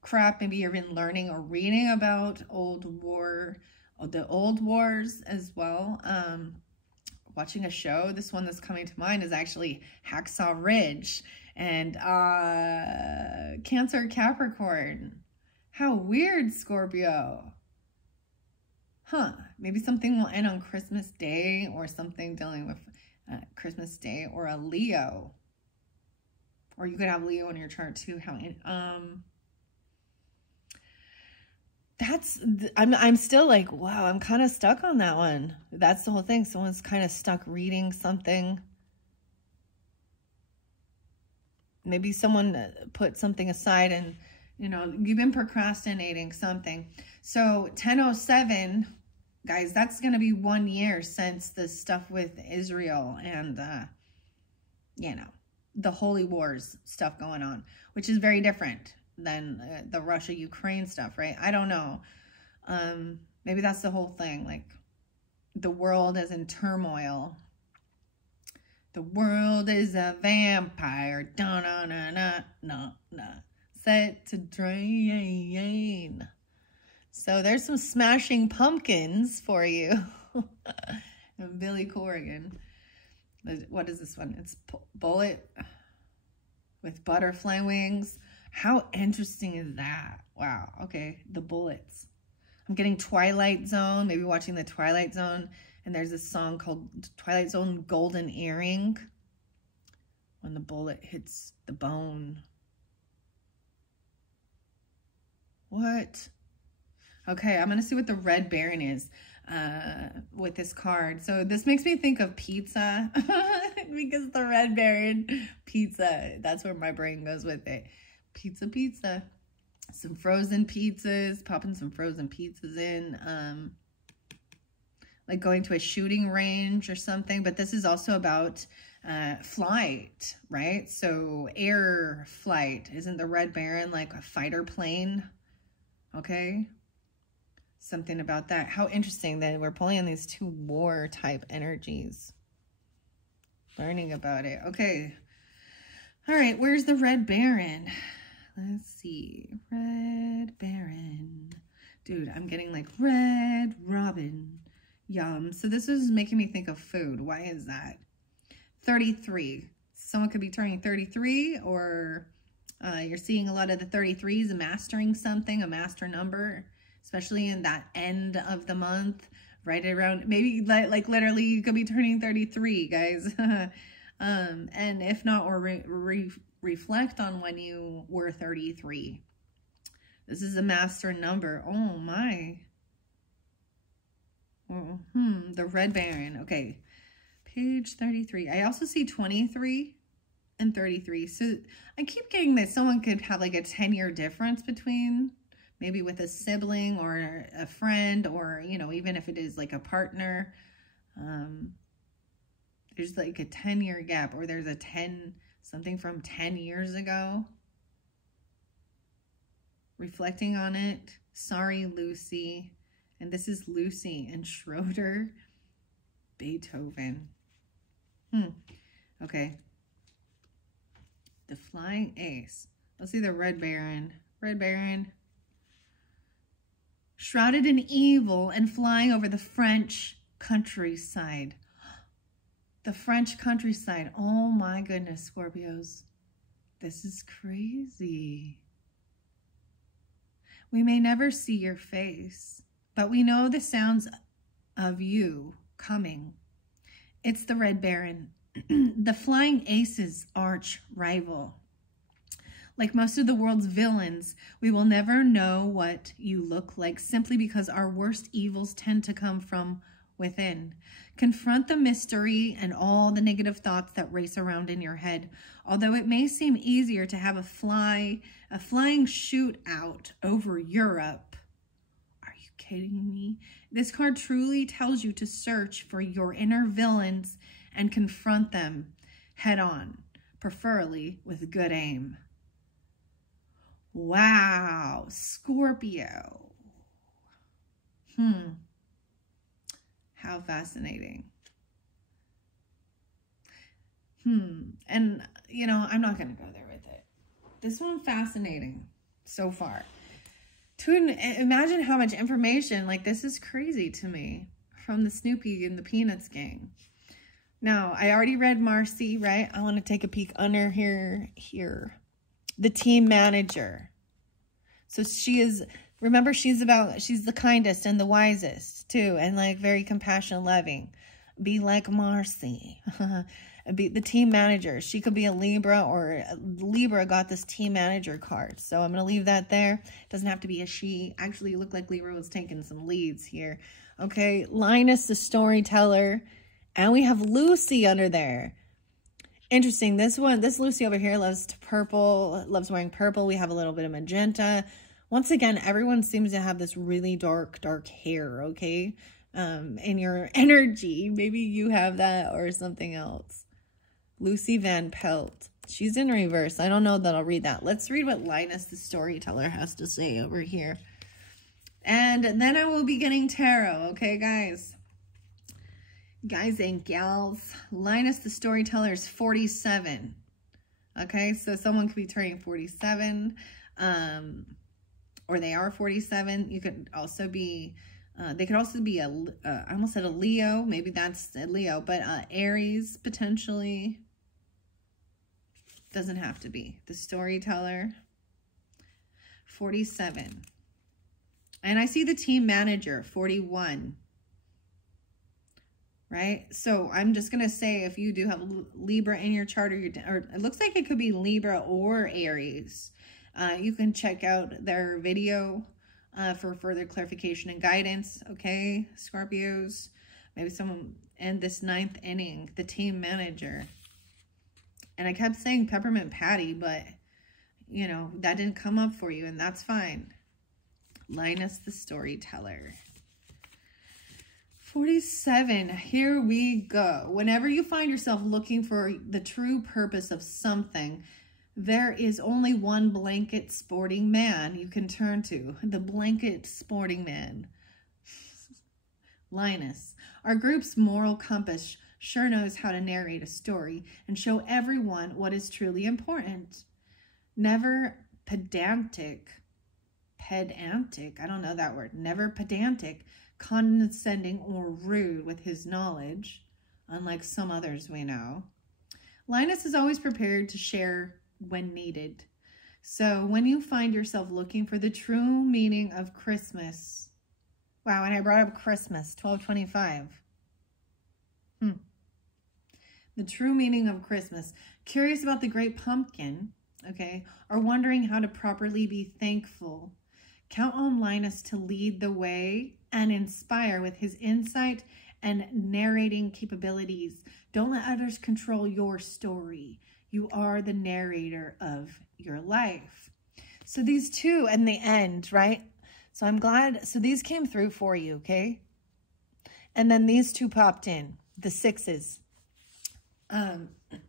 crap. Maybe you're even learning or reading about the old wars as well. Watching a show, this one that's coming to mind is actually Hacksaw Ridge and Cancer Capricorn. How weird, Scorpio. Huh. Maybe something will end on Christmas Day or something dealing with Christmas Day or a Leo. Or you could have Leo in your chart too. I'm still like, wow, I'm kind of stuck on that one. That's the whole thing. Someone's kind of stuck reading something. Maybe someone put something aside and, you know, you've been procrastinating something. So 10:07, guys, that's going to be 1 year since the stuff with Israel and, you know, the holy wars stuff going on, which is very different than the Russia-Ukraine stuff, right? I don't know. Maybe that's the whole thing. Like, the world is in turmoil. The world is a vampire. Da-na-na-na-na-na. Set to drain. So there's some Smashing Pumpkins for you. And Billy Corrigan. What is this one? It's Bullet with butterfly wings. How interesting is that? Wow. Okay. The bullets. I'm getting Twilight Zone. Maybe watching the Twilight Zone. And there's this song called Twilight Zone Golden Earring. When the bullet hits the bone. What? Okay, I'm going to see what the Red Baron is with this card. So this makes me think of pizza. Because the Red Baron, pizza. That's where my brain goes with it. Pizza, pizza. Some frozen pizzas. Popping some frozen pizzas in. Like going to a shooting range or something. But this is also about flight, right? So air flight. Isn't the Red Baron like a fighter plane? Okay. Something about that. How interesting that we're pulling on these two war type energies. Learning about it. Okay. All right. Where's the Red Baron? Let's see. Red Baron. Dude, I'm getting like Red Robin. Yum. So this is making me think of food. Why is that? 33. Someone could be turning 33 or you're seeing a lot of the 33s mastering something, a master number, especially in that end of the month, right around, maybe like literally you could be turning 33, guys. And if not, or reflect on when you were 33. This is a master number. Oh my. The Red Baron. Okay. Page 33. I also see 23 and 33. So I keep getting that someone could have like a 10-year difference between, maybe with a sibling or a friend, or, you know, even if it is like a partner. There's like a 10-year gap, or there's something from 10 years ago. Reflecting on it. Sorry, Lucy. And this is Lucy and Schroeder. Beethoven. Okay. The Flying Ace. Let's see the Red Baron. Red Baron. Shrouded in evil and flying over the French countryside. The French countryside. Oh my goodness, Scorpios. This is crazy. We may never see your face, but we know the sounds of you coming. It's the Red Baron, the Flying Ace's arch rival. Like most of the world's villains, we will never know what you look like simply because our worst evils tend to come from within. Confront the mystery and all the negative thoughts that race around in your head. Although it may seem easier to have a flying shootout over Europe. Are you kidding me? This card truly tells you to search for your inner villains and confront them head on, preferably with good aim. Wow, Scorpio. How fascinating. And, you know, I'm not going to go there with it. This one, fascinating so far. To imagine how much information, like, this is crazy to me, from the Snoopy and the Peanuts gang. Now, I already read Marcy, right? I want to take a peek under here. The team manager. So she is, remember, she's the kindest and the wisest too. And like very compassionate, loving. Be like Marcy. Be the team manager. She could be a Libra, or Libra got this team manager card. So I'm going to leave that there. Doesn't have to be a she. Actually, it looked like Libra was taking some leads here. Okay. Linus, the storyteller. And we have Lucy under there. Interesting. This Lucy over here loves purple, loves wearing purple. We have a little bit of magenta. Once again, everyone seems to have this really dark hair, okay? In your energy. Maybe you have that or something else. Lucy Van Pelt. She's in reverse. I don't know that I'll read that. Let's read what Linus, the storyteller, has to say over here. And then I will be getting tarot, okay, guys? Guys and gals, Linus the storyteller is 47. Okay, so someone could be turning 47, or they are 47. You could also be, they could also be I almost said a Leo. Maybe that's a Leo, but Aries potentially. Doesn't have to be. The storyteller, 47. And I see the team manager, 41. Right? So I'm just going to say, if you do have Libra in your chart, or it looks like it could be Libra or Aries, you can check out their video for further clarification and guidance. Okay, Scorpios, maybe someone in this 9th inning, the team manager. And I kept saying Peppermint Patty, but, you know, that didn't come up for you, and that's fine. Linus the storyteller. 47, here we go. Whenever you find yourself looking for the true purpose of something, there is only one blanket sporting man you can turn to. The blanket sporting man. Linus, our group's moral compass sure knows how to narrate a story and show everyone what is truly important. Never pedantic, I don't know that word, never pedantic, condescending or rude with his knowledge, unlike some others we know. Linus is always prepared to share when needed. So when you find yourself looking for the true meaning of Christmas, wow, and I brought up Christmas, 12/25. The true meaning of Christmas, curious about the great pumpkin, okay, or wondering how to properly be thankful, count on Linus to lead the way and inspire with his insight and narrating capabilities. Don't let others control your story. You are the narrator of your life. So these two in the end, right? So I'm glad. So these came through for you, okay? And then these two popped in, the 6s.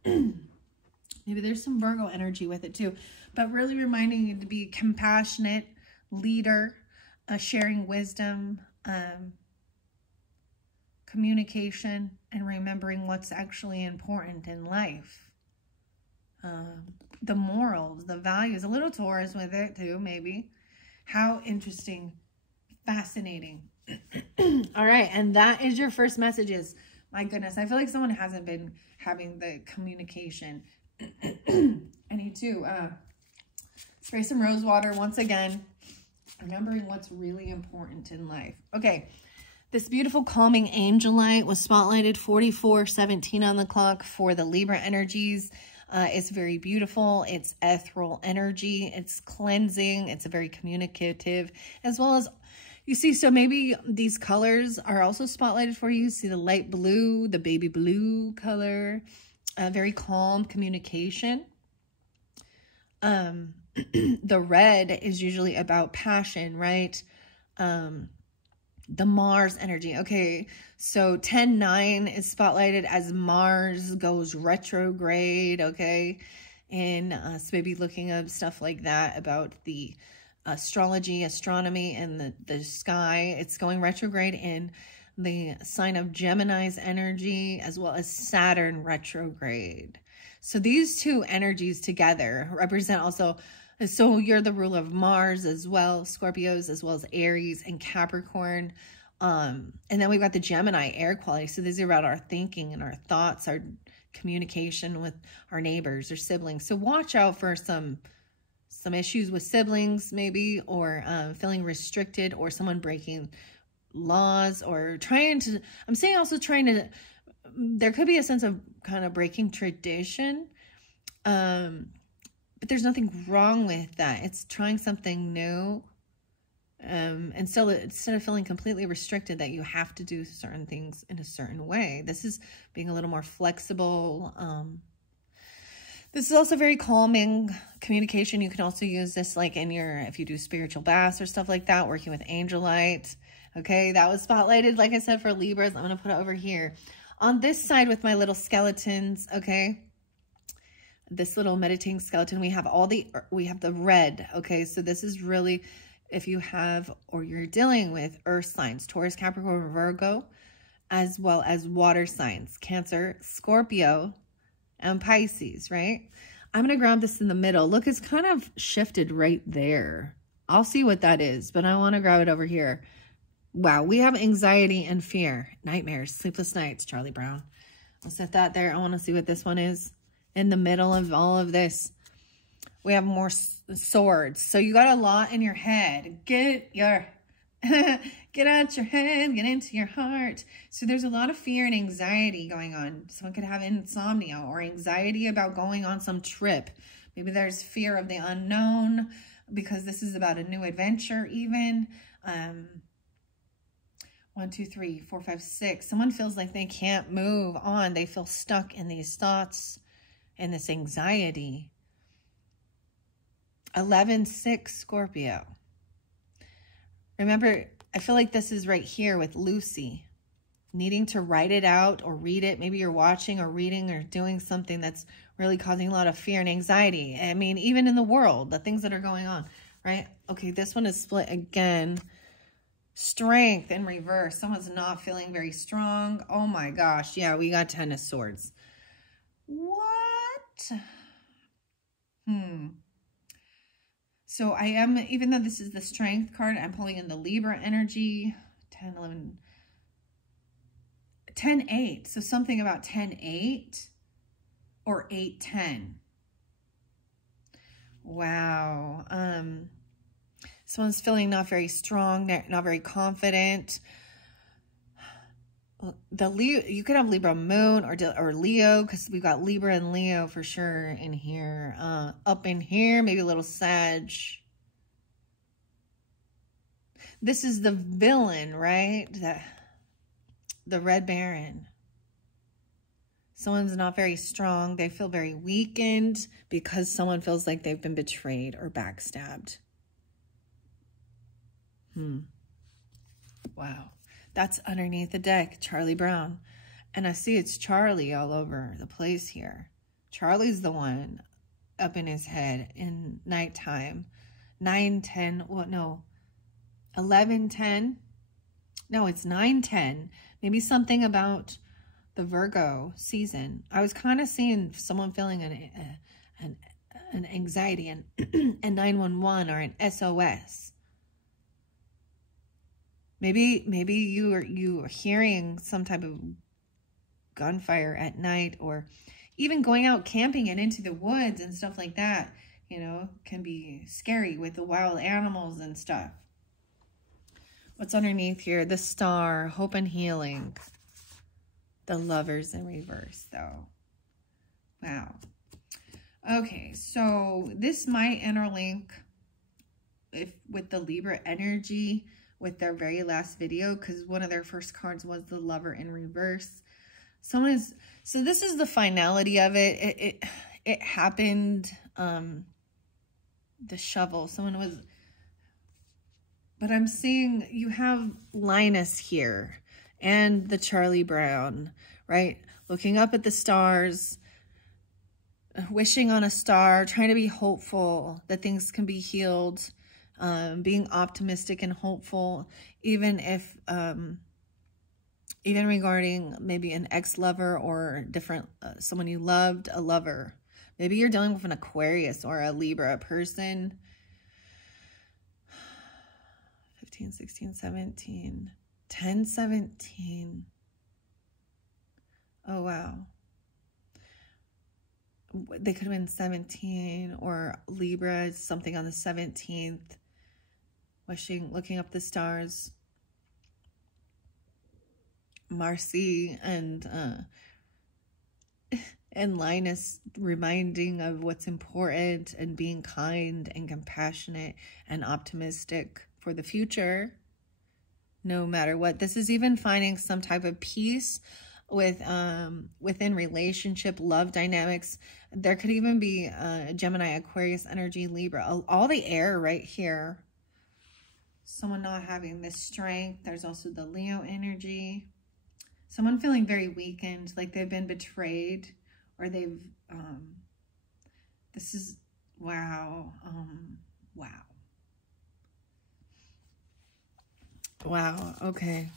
Maybe there's some Virgo energy with it too, but really reminding you to be compassionate, leader, sharing wisdom, communication, and remembering what's actually important in life. The morals, the values, a little Taurus with it too, maybe. How interesting, fascinating. All right, and that is your first messages. My goodness, I feel like someone hasn't been having the communication. I need to spray some rose water once again. Remembering what's really important in life. Okay, this beautiful calming angel light was spotlighted 44:17 on the clock for the Libra energies. It's very beautiful. It's ethereal energy. It's cleansing. It's a very communicative, as well as, you see, so maybe these colors are also spotlighted for you. See the light blue, the baby blue color, very calm communication. The red is usually about passion, right? The Mars energy. Okay, so 10-9 is spotlighted as Mars goes retrograde, okay? And so maybe looking up stuff like that about the astrology, astronomy, and the sky. It's going retrograde in the sign of Gemini's energy, as well as Saturn retrograde. So these two energies together represent also, so you're the ruler of Mars as well, Scorpios, as well as Aries and Capricorn. And then we've got the Gemini air quality. So these are about our thinking and our thoughts, our communication with our neighbors or siblings. So watch out for some issues with siblings maybe, or feeling restricted, or someone breaking laws, or trying to, I'm saying also trying to, there could be a sense of kind of breaking tradition. But there's nothing wrong with that. It's trying something new. And so instead of feeling completely restricted that you have to do certain things in a certain way, this is being a little more flexible. This is also very calming communication. You can also use this like in your, if you do spiritual baths or stuff like that, working with angel light. Okay, that was spotlighted, like I said, for Libras. I'm going to put it over here. On this side with my little skeletons, okay, this little meditating skeleton, we have the red, okay? So this is really, if you have, or you're dealing with earth signs, Taurus, Capricorn, Virgo, as well as water signs, Cancer, Scorpio, and Pisces, right? I'm going to grab this in the middle. Look, it's kind of shifted right there. I'll see what that is, but I want to grab it over here. Wow, we have anxiety and fear, nightmares, sleepless nights, Charlie Brown. I'll set that there. I want to see what this one is in the middle of all of this. We have more swords. So you got a lot in your head. Get out your head, get into your heart. So there's a lot of fear and anxiety going on. Someone could have insomnia or anxiety about going on some trip. Maybe there's fear of the unknown because this is about a new adventure even. 1, 2, 3, 4, 5, 6. Someone feels like they can't move on. They feel stuck in these thoughts and this anxiety. 11, 6, Scorpio. Remember, I feel like this is right here with Lucy. Needing to write it out or read it. Maybe you're watching or reading or doing something that's really causing a lot of fear and anxiety. I mean, even in the world, the things that are going on, right? Okay, this one is split again. Strength in reverse. Someone's not feeling very strong. Oh my gosh. Yeah, we got 10 of Swords. What? So I am, even though this is the Strength card, I'm pulling in the Libra energy. 10, 11, 10, 8. So something about 10, 8 or 8, 10. Wow. Someone's feeling not very strong, not very confident. The Leo, you could have Libra moon or Leo, because we've got Libra and Leo for sure in here. Up in here, maybe a little Sag. This is the villain, right? The Red Baron. Someone's not very strong. They feel very weakened because someone feels like they've been betrayed or backstabbed. Wow. That's underneath the deck, Charlie Brown. And I see it's Charlie all over the place here. Charlie's the one up in his head in nighttime. 9, 10, well, no. 11, 10. No, it's 9, 10. Maybe something about the Virgo season. I was kind of seeing someone feeling an anxiety and a 911 or an SOS. Maybe you are hearing some type of gunfire at night, or even going out camping and into the woods and stuff like that, you know, can be scary with the wild animals and stuff. What's underneath here? The Star, hope and healing. The Lovers in reverse, though. Wow. Okay, so this might interlink with the Libra energy with their very last video, because one of their first cards was the Lover in reverse. So this is the finality of it. It happened, the shovel. Someone But I'm seeing you have Linus here and the Charlie Brown, right? Looking up at the stars, wishing on a star, trying to be hopeful that things can be healed, being optimistic and hopeful, even if, even regarding maybe an ex-lover or different, someone you loved, a lover. Maybe you're dealing with an Aquarius or a Libra person. 15, 16, 17, 10, 17. Oh, wow. They could have been 17 or Libra, something on the 17th. Wishing, looking up the stars. Marcy and Linus reminding of what's important and being kind and compassionate and optimistic for the future, no matter what. This is even finding some type of peace with within relationship, love dynamics. There could even be Gemini, Aquarius energy, Libra, all the air right here. Someone not having this strength. There's also the Leo energy. Someone feeling very weakened, like they've been betrayed, or they've, this is, wow, wow. Wow, okay.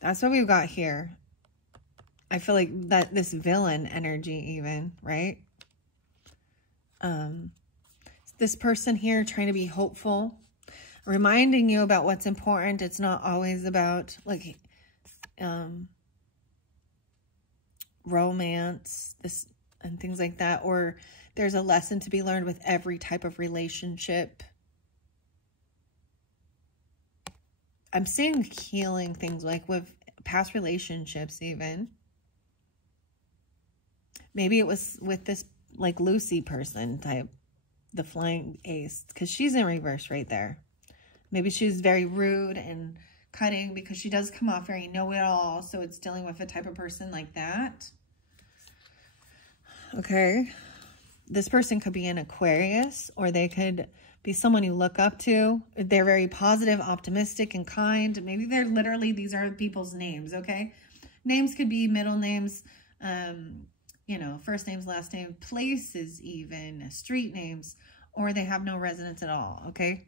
That's what we've got here. I feel like that this villain energy even, right? This person here trying to be hopeful, reminding you about what's important. It's not always about, like, romance and things like that, or there's a lesson to be learned with every type of relationship. I'm seeing healing things, like with past relationships even. Maybe it was with this like Lucy person type, the flying ace, because she's in reverse right there. Maybe she's very rude and cutting because she does come off very know-it-all, so it's dealing with a type of person like that. Okay. This person could be an Aquarius, or they could be someone you look up to. They're very positive, optimistic, and kind. Maybe they're literally, these are people's names, okay? Names could be middle names, you know, first names, last name, places even, street names, or they have no residence at all, okay?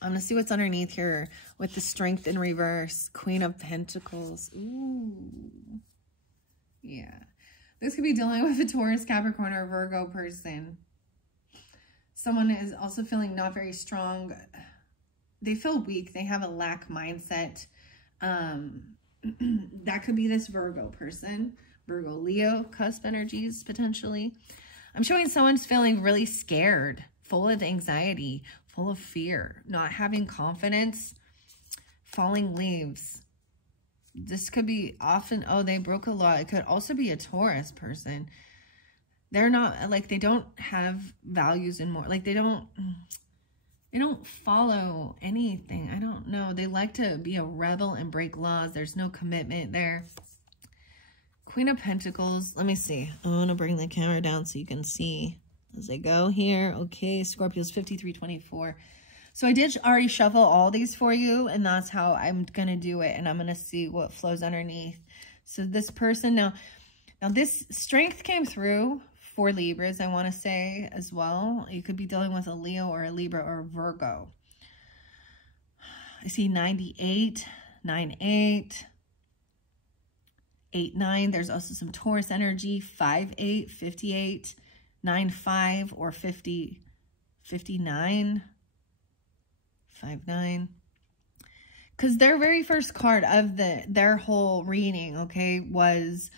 I'm going to see what's underneath here with the strength in reverse. Queen of Pentacles. Ooh. Yeah. This could be dealing with a Taurus, Capricorn, or Virgo person. Someone is also feeling not very strong. They feel weak. They have a lack mindset. That could be this Virgo person. Virgo, Leo, cusp energies, potentially. I'm showing someone's feeling really scared, full of anxiety, full of fear, not having confidence, falling leaves. This could be often, oh, they broke a law. It could also be a Taurus person. They're not, like, they don't have values and more. Like, they don't follow anything. I don't know. They like to be a rebel and break laws. There's no commitment there. Queen of Pentacles. Let me see. I want to bring the camera down so you can see as I go here. Okay, Scorpio's 5324. So I did already shuffle all these for you, and that's how I'm going to do it. And I'm going to see what flows underneath. So this person, now this strength came through for Libras, I want to say as well. You could be dealing with a Leo or a Libra or a Virgo. I see 98, 98, 89. There's also some Taurus energy, 58, 58, 95, or 50, 59, 59. Because their very first card of their whole reading, okay, was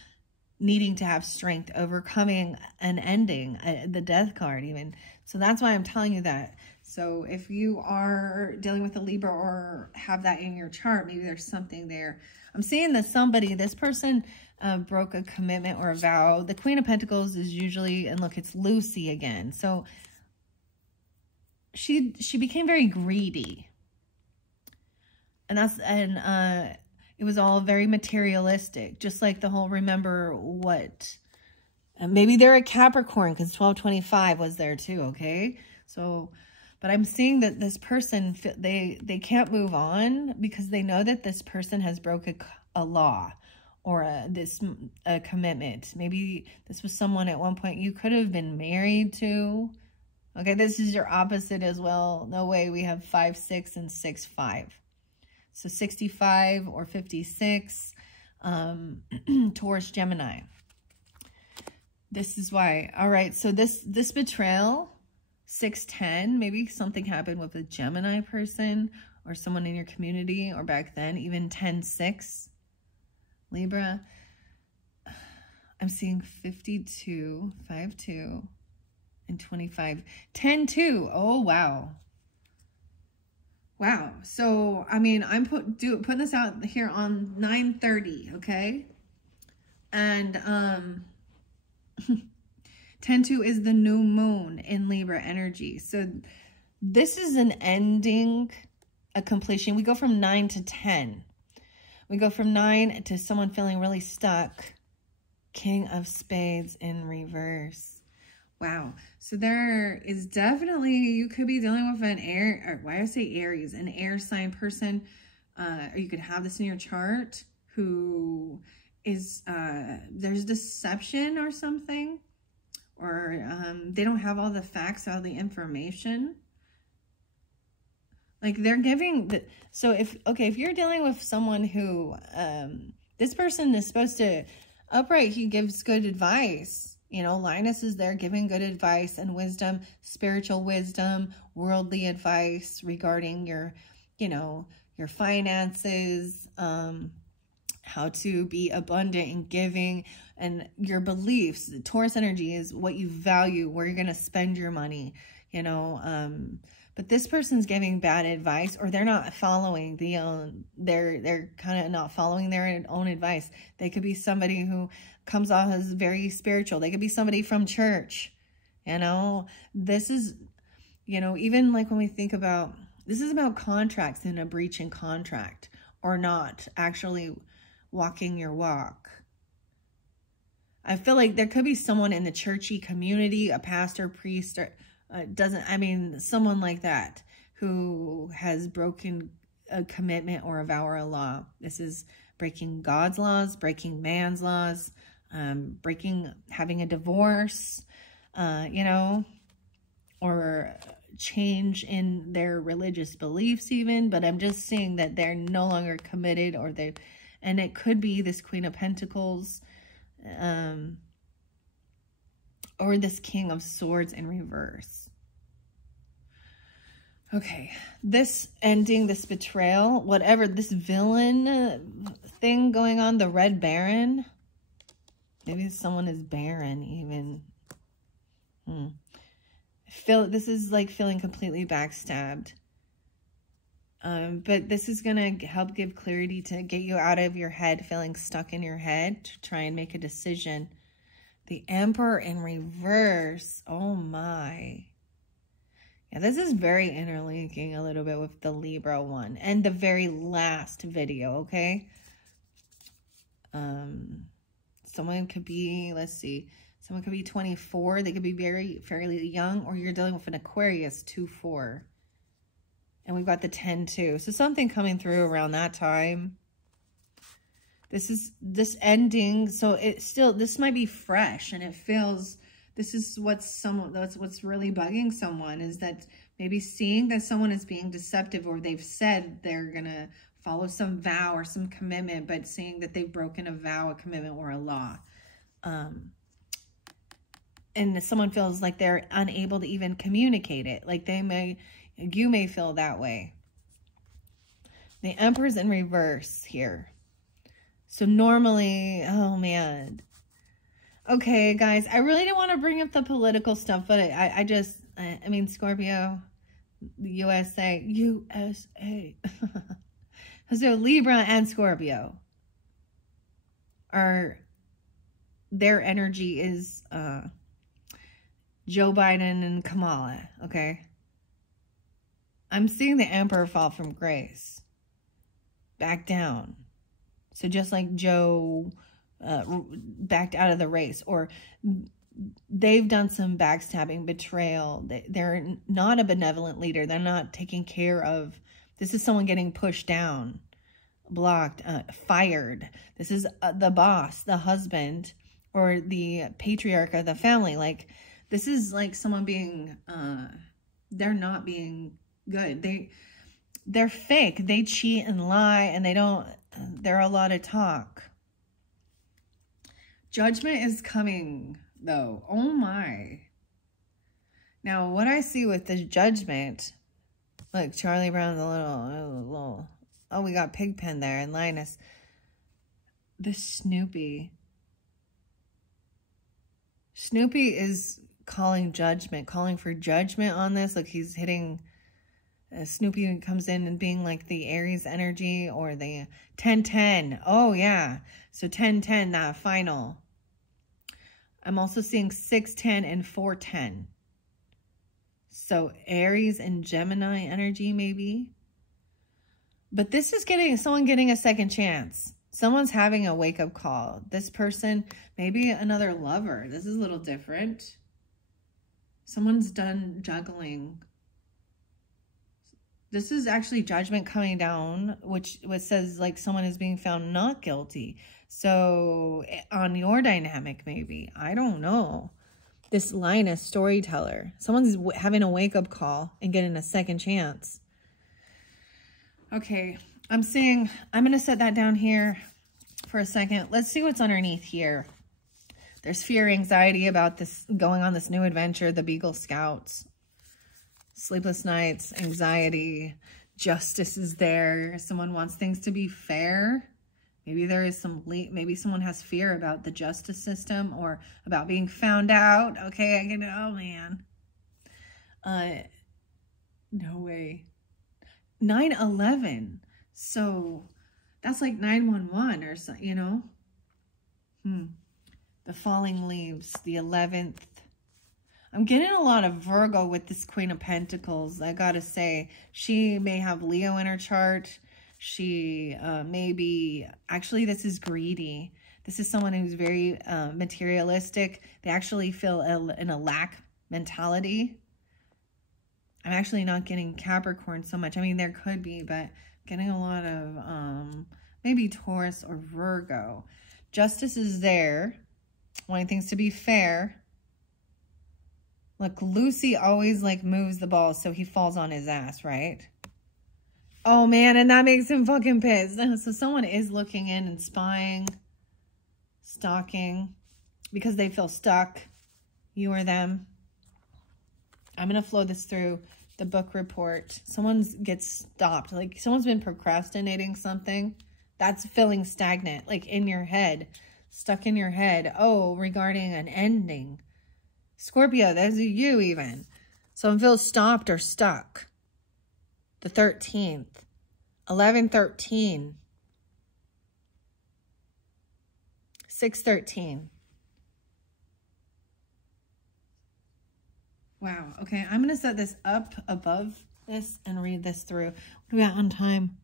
needing to have strength, overcoming and ending, the death card even. So that's why I'm telling you that. So if you are dealing with a Libra or have that in your chart, maybe there's something there. I'm seeing that somebody, this person broke a commitment or a vow. The Queen of Pentacles is usually, and look, it's Lucy again. So she became very greedy. And it was all very materialistic, just like the whole remember what. Maybe they're a Capricorn because 1225 was there too, okay? So, But I'm seeing that this person, they can't move on because they know that this person has broken a law or a commitment. Maybe this was someone at one point you could have been married to. Okay, this is your opposite as well. No way, we have 5-6 and 6-5. So 65 or 56, Taurus, Gemini. This is why. All right, so this betrayal, 6-10, maybe something happened with a Gemini person or someone in your community, or back then, even 10-6, Libra. I'm seeing 52, 5-2, and 25, 10-2. Oh, wow. Wow. So, I mean, I'm putting this out here on 9:30, okay? And 10-2 is the new moon in Libra energy. So this is an ending, a completion. We go from 9 to 10. We go from 9 to someone feeling really stuck. King of Spades in reverse. Wow. So there is definitely, you could be dealing with an air, or why I say Aries, an air sign person, or you could have this in your chart, who is, there's deception or something, or they don't have all the facts, all the information. Like they're giving, so if you're dealing with someone who, this person is supposed to, upright, he gives good advice. You know, Linus is there giving good advice and wisdom, spiritual wisdom, worldly advice regarding your, you know, your finances, how to be abundant in giving, and your beliefs. The Taurus energy is what you value, where you're going to spend your money, you know. But this person's giving bad advice, or they're not following they're kind of not following their own advice. They could be somebody who comes off as very spiritual. They could be somebody from church, you know. This is, you know, even like when we think about, this is about contracts and a breach in contract, or not actually walking your walk. I feel like there could be someone in the churchy community, a pastor, priest, or someone like that who has broken a commitment or a vow or a law. This is breaking God's laws, breaking man's laws, having a divorce, you know, or change in their religious beliefs even. But I'm just seeing that they're no longer committed, and it could be this Queen of Pentacles, or this King of Swords in reverse. Okay, this ending, this betrayal, whatever, this villain thing going on, the Red Baron. Maybe someone is barren even. This is like feeling completely backstabbed. But this is going to help give clarity to get you out of your head, feeling stuck in your head, to try and make a decision. The Emperor in reverse. Oh my. Yeah, this is very interlinking a little bit with the Libra one and the very last video, okay? Someone could be, let's see, someone could be 24. They could be fairly young, or you're dealing with an Aquarius 2-4. And we've got the 10-2. So something coming through around that time. This ending, so this might be fresh, and it feels, this is what's really bugging someone, is that maybe seeing that someone is being deceptive, or they've said they're going to follow some vow or some commitment, but seeing that they've broken a vow, a commitment, or a law. And someone feels like they're unable to even communicate it. Like you may feel that way. The Emperor's in reverse here. So normally, oh man. Okay, guys, I really didn't want to bring up the political stuff, but I mean, Scorpio, USA. So Libra and Scorpio their energy is Joe Biden and Kamala, okay? I'm seeing the Emperor fall from grace. Back down. So just like Joe backed out of the race, or they've done some backstabbing, betrayal. They're not a benevolent leader. They're not taking care of, this is someone getting pushed down, blocked, fired. This is the boss, the husband, or the patriarch of the family. Like, this is like someone being, they're not being good. They're fake. They cheat and lie, and they're a lot of talk. Judgment is coming, though. Oh my. Now, what I see with the judgment, look, Charlie Brown's a little, oh, we got Pigpen there, and Linus. This Snoopy. Snoopy is calling judgment, calling for judgment on this. Like, he's hitting, Snoopy comes in and being like the Aries energy, or the 10-10. Oh, yeah. So 10-10, that final. I'm also seeing 6-10 and 4-10. So Aries and Gemini energy, maybe. But this is someone getting a second chance. Someone's having a wake-up call. This person, maybe another lover. This is a little different. Someone's done juggling. This is actually judgment coming down, which says like someone is being found not guilty. So on your dynamic, maybe. I don't know. This Linus storyteller. Someone's having a wake-up call and getting a second chance. Okay, I'm going to set that down here for a second. Let's see what's underneath here. There's fear, anxiety about this going on this new adventure, the Beagle Scouts. Sleepless nights, anxiety, justice is there. Someone wants things to be fair. Maybe there is maybe someone has fear about the justice system or about being found out. Okay, oh man. No way. 9/11. So that's like 911 or something, you know? The falling leaves, the 11th. I'm getting a lot of Virgo with this Queen of Pentacles. I gotta say, she may have Leo in her chart. She actually this is greedy. This is someone who's very materialistic. They actually feel in a lack mentality. I'm actually not getting Capricorn so much. I mean, there could be, but getting a lot of maybe Taurus or Virgo. Justice is there, wanting things to be fair. Look, Lucy always like moves the ball so he falls on his ass, right? Oh man, and that makes him fucking pissed. So someone is looking in and spying, stalking, because they feel stuck, you or them. I'm going to flow this through the book report. Someone gets stopped. Like someone's been procrastinating something. That's feeling stagnant, like in your head, stuck in your head. Oh, regarding an ending. Scorpio, there's you even. Someone feels stopped or stuck. The 13th. 11-13. 6-13. Wow. Okay, I'm going to set this up above this and read this through. What do we got on time?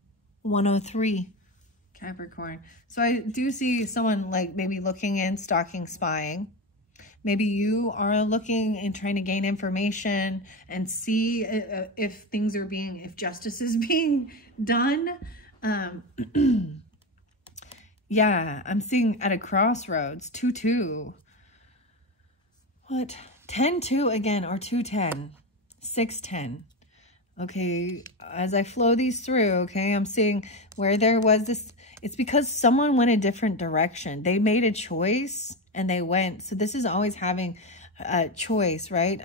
1:03. Capricorn. So I do see someone like maybe looking in, stalking, spying. Maybe you are looking and trying to gain information and see if things are if justice is being done. Yeah, I'm seeing at a crossroads, 2-2. What? 10-2 again, or 2-10, 6-10. Okay, as I flow these through, okay, I'm seeing where there was this, it's because someone went a different direction. They made a choice and they went. So this is always having a choice, right?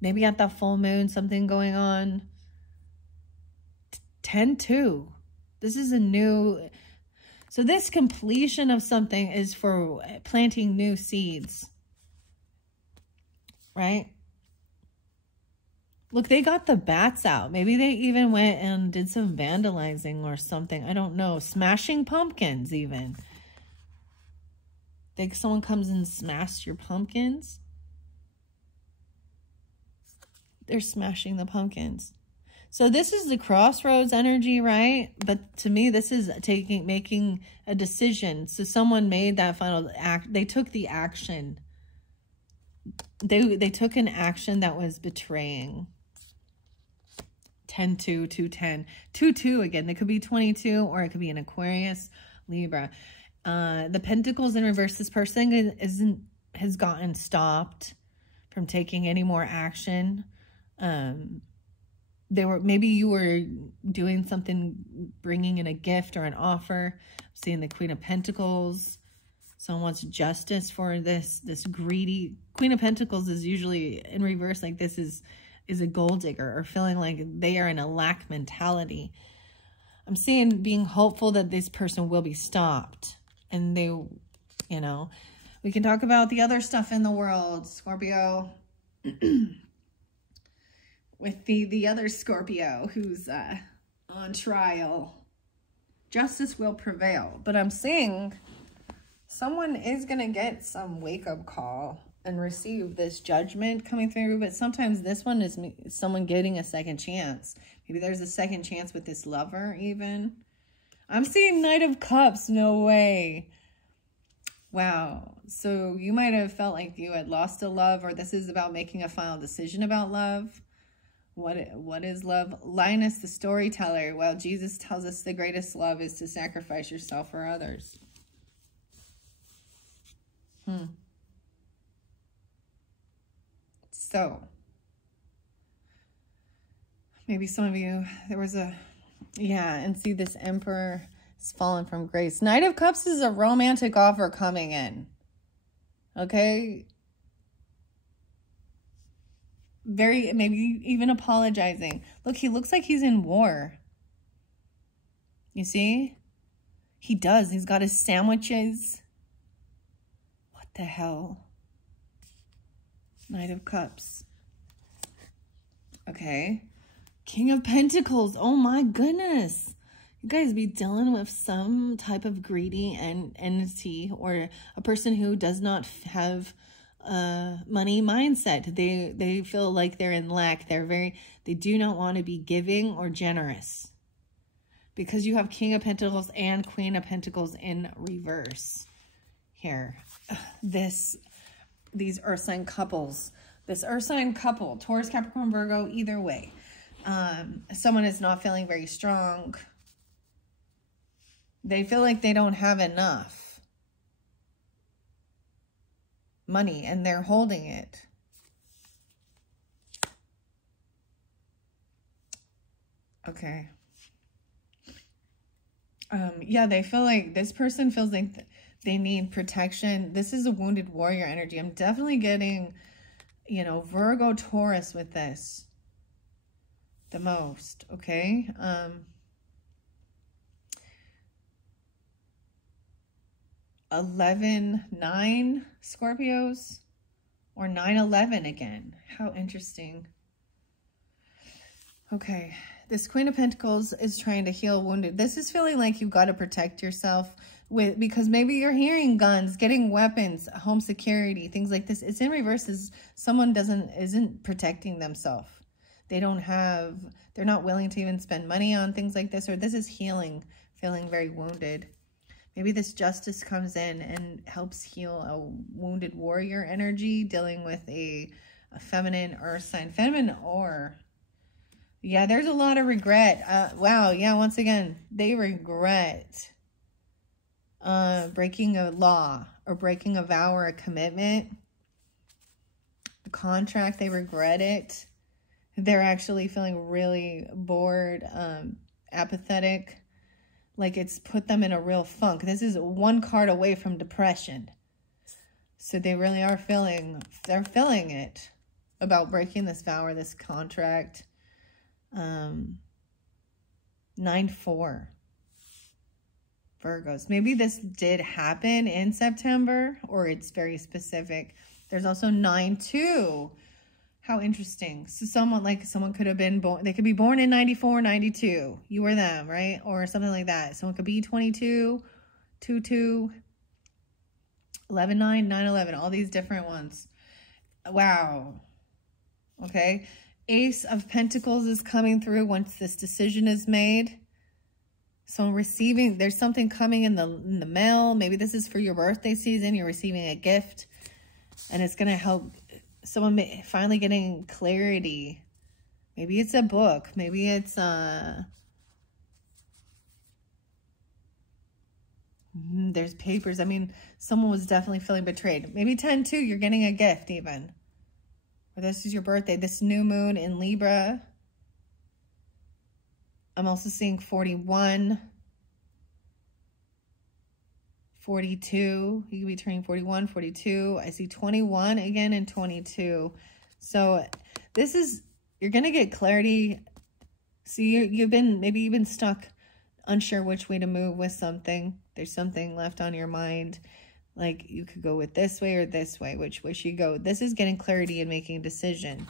Maybe at the full moon, something going on. 10-2. This is a new, so this completion of something is for planting new seeds. Right? Look, they got the bats out. Maybe they even went and did some vandalizing or something. I don't know. Smashing pumpkins even. Think someone comes and smashed your pumpkins? They're smashing the pumpkins. So this is the crossroads energy, right? But to me, this is making a decision. So someone made that final act. They took the action. they took an action that was betraying. 10-2, 2-10. 2-2 again. They could be 22 or it could be an Aquarius, Libra. The Pentacles in reverse, this person has gotten stopped from taking any more action. Maybe you were doing something, bringing in a gift or an offer. I'm seeing the Queen of Pentacles. Someone wants justice for this greedy. Queen of Pentacles is usually in reverse, like this is a gold digger or feeling like they are in a lack mentality. I'm seeing being hopeful that this person will be stopped. And they, you know, we can talk about the other stuff in the world, Scorpio. With the other Scorpio who's on trial. Justice will prevail. But I'm seeing someone is going to get some wake-up call and receive this judgment coming through. But sometimes this one is someone getting a second chance. Maybe there's a second chance with this lover even. I'm seeing Knight of Cups. No way. Wow. So you might have felt like you had lost a love, or this is about making a final decision about love. What is love? Linus, the storyteller. Well, Jesus tells us the greatest love is to sacrifice yourself for others. So, maybe some of you, there was a, yeah, and see this Emperor has fallen from grace. Knight of Cups is a romantic offer coming in. Okay? Very, maybe even apologizing. Look, he looks like he's in war. You see? He does. He's got his sandwiches. What the hell? Knight of Cups. Okay. King of Pentacles. Oh my goodness. You guys be dealing with some type of greedy entity or a person who does not have money mindset. They feel like they're in lack. They do not want to be giving or generous. Because you have King of Pentacles and Queen of Pentacles in reverse here. These earth sign couples. This earth sign couple, Taurus, Capricorn, Virgo, either way. Someone is not feeling very strong. They feel like they don't have enough money and they're holding it. Okay. Yeah, they feel like this person feels like they need protection. This is a wounded warrior energy. I'm definitely getting, you know, Virgo, Taurus with this the most. Okay. 11-9 Scorpios or 9-11 again. How interesting. Okay. This Queen of Pentacles is trying to heal wounded. This is feeling like you've got to protect yourself because maybe you're hearing guns, getting weapons, home security, things like this. It's in reverse as someone isn't protecting themselves. They're not willing to even spend money on things like this, or this is healing, feeling very wounded. Maybe this justice comes in and helps heal a wounded warrior energy, dealing with a feminine earth sign, feminine or... Yeah, there's a lot of regret. Wow, yeah, once again, they regret breaking a law or breaking a vow or a commitment. A contract, they regret it. They're actually feeling really bored, apathetic, like it's put them in a real funk. This is one card away from depression. So they really are they're feeling it about breaking this vow or this contract. 9-4 Virgos. Maybe this did happen in September or it's very specific. There's also 9-2. How interesting. So someone could have been born, they could be born in 94, 92. You or them, right? Or something like that. Someone could be 22, 2-2, 11-9, 9-11, all these different ones. Wow. Okay. Ace of Pentacles is coming through once this decision is made. So there's something coming in the mail. Maybe this is for your birthday season. You're receiving a gift and it's going to help someone finally getting clarity. Maybe it's a book. Maybe it's there's papers. I mean, someone was definitely feeling betrayed. Maybe 10-2, you're getting a gift even. Or this is your birthday. This new moon in Libra. I'm also seeing 41. 42. You could be turning 41, 42. I see 21 again and 22. So this is, you're going to get clarity. See, you've been stuck, unsure which way to move with something. There's something left on your mind. Like you could go with this way or this way. Which way should you go? This is getting clarity and making a decision.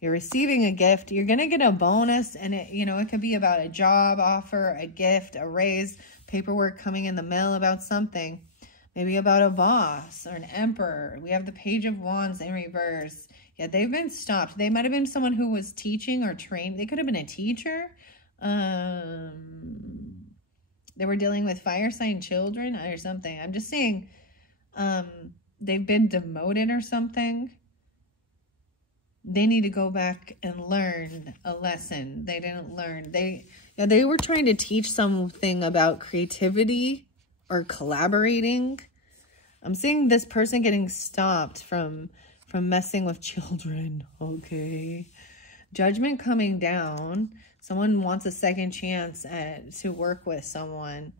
You're receiving a gift. You're going to get a bonus. And it, you know, it could be about a job offer, a gift, a raise, paperwork coming in the mail about something. Maybe about a boss or an emperor. We have the Page of Wands in reverse. Yeah, they've been stopped. They might have been someone who was teaching or trained. They could have been a teacher. They were dealing with fire sign children or something. I'm just saying they've been demoted or something. They need to go back and learn a lesson. They didn't learn. They were trying to teach something about creativity or collaborating. I'm seeing this person getting stopped from messing with children. Okay. Judgment coming down. Someone wants a second chance to work with someone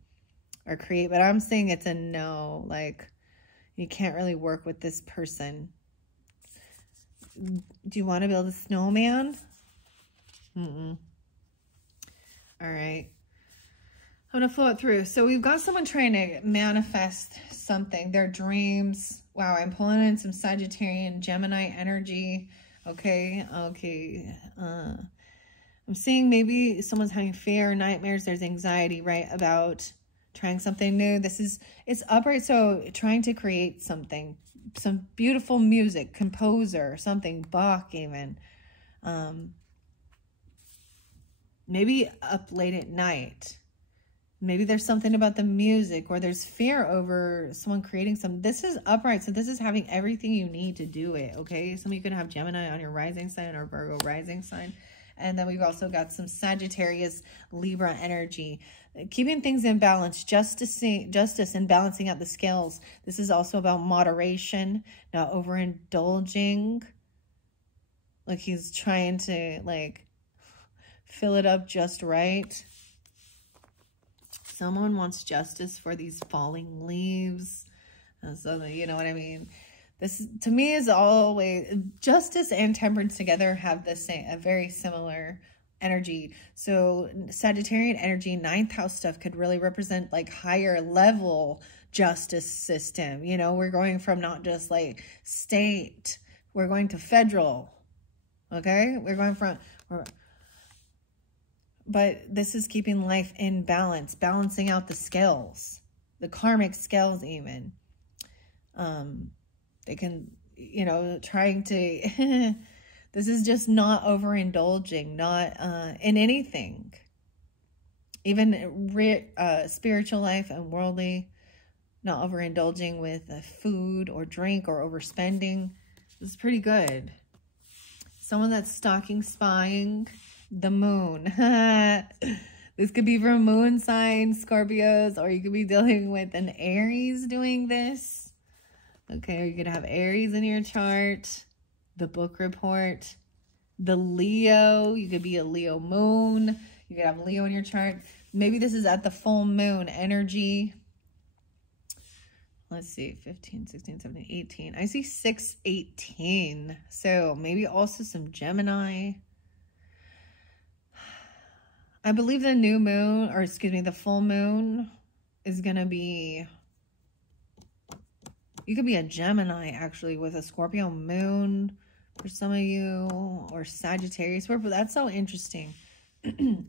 or create, but I'm saying it's a no. Like, you can't really work with this person. Do you want to build a snowman? All right. I'm going to flow it through. So we've got someone trying to manifest something, their dreams. Wow, I'm pulling in some Sagittarian, Gemini energy. Okay. I'm seeing maybe someone's having fear, nightmares. There's anxiety, right, about trying something new. It's upright. So trying to create something, some beautiful music, composer, something, Bach even. Maybe up late at night. Maybe there's something about the music, or there's fear over someone creating something. This is upright, so this is having everything you need to do it, okay? Some of you could have Gemini on your rising sign or Virgo rising sign. And then we've also got some Sagittarius, Libra energy. Keeping things in balance, justice and balancing out the scales. This is also about moderation, not overindulging. Like he's trying to, like, fill it up just right. Someone wants justice for these falling leaves. So, you know what I mean? This, to me, is always, justice and temperance together have the same, a very similar energy. So Sagittarian energy, 9th house stuff could really represent like higher level justice system. You know, we're going from not just like state, we're going to federal. Okay, we're going from, but this is keeping life in balance, balancing out the scales, the karmic scales even. They can, you know, trying to, this is just not overindulging, not in anything. Even spiritual life and worldly, not overindulging with food or drink or overspending. This is pretty good. Someone that's stalking, spying, the moon. This could be from moon signs, Scorpios, or you could be dealing with an Aries doing this. Okay, or you could have Aries in your chart, the book report, the Leo. You could be a Leo moon. You could have Leo in your chart. Maybe this is at the full moon energy. Let's see, 15, 16, 17, 18. I see 6, 18. So maybe also some Gemini. I believe the new moon, or excuse me, the full moon is going to be, you could be a Gemini actually with a Scorpio moon for some of you, or Sagittarius. That's so interesting.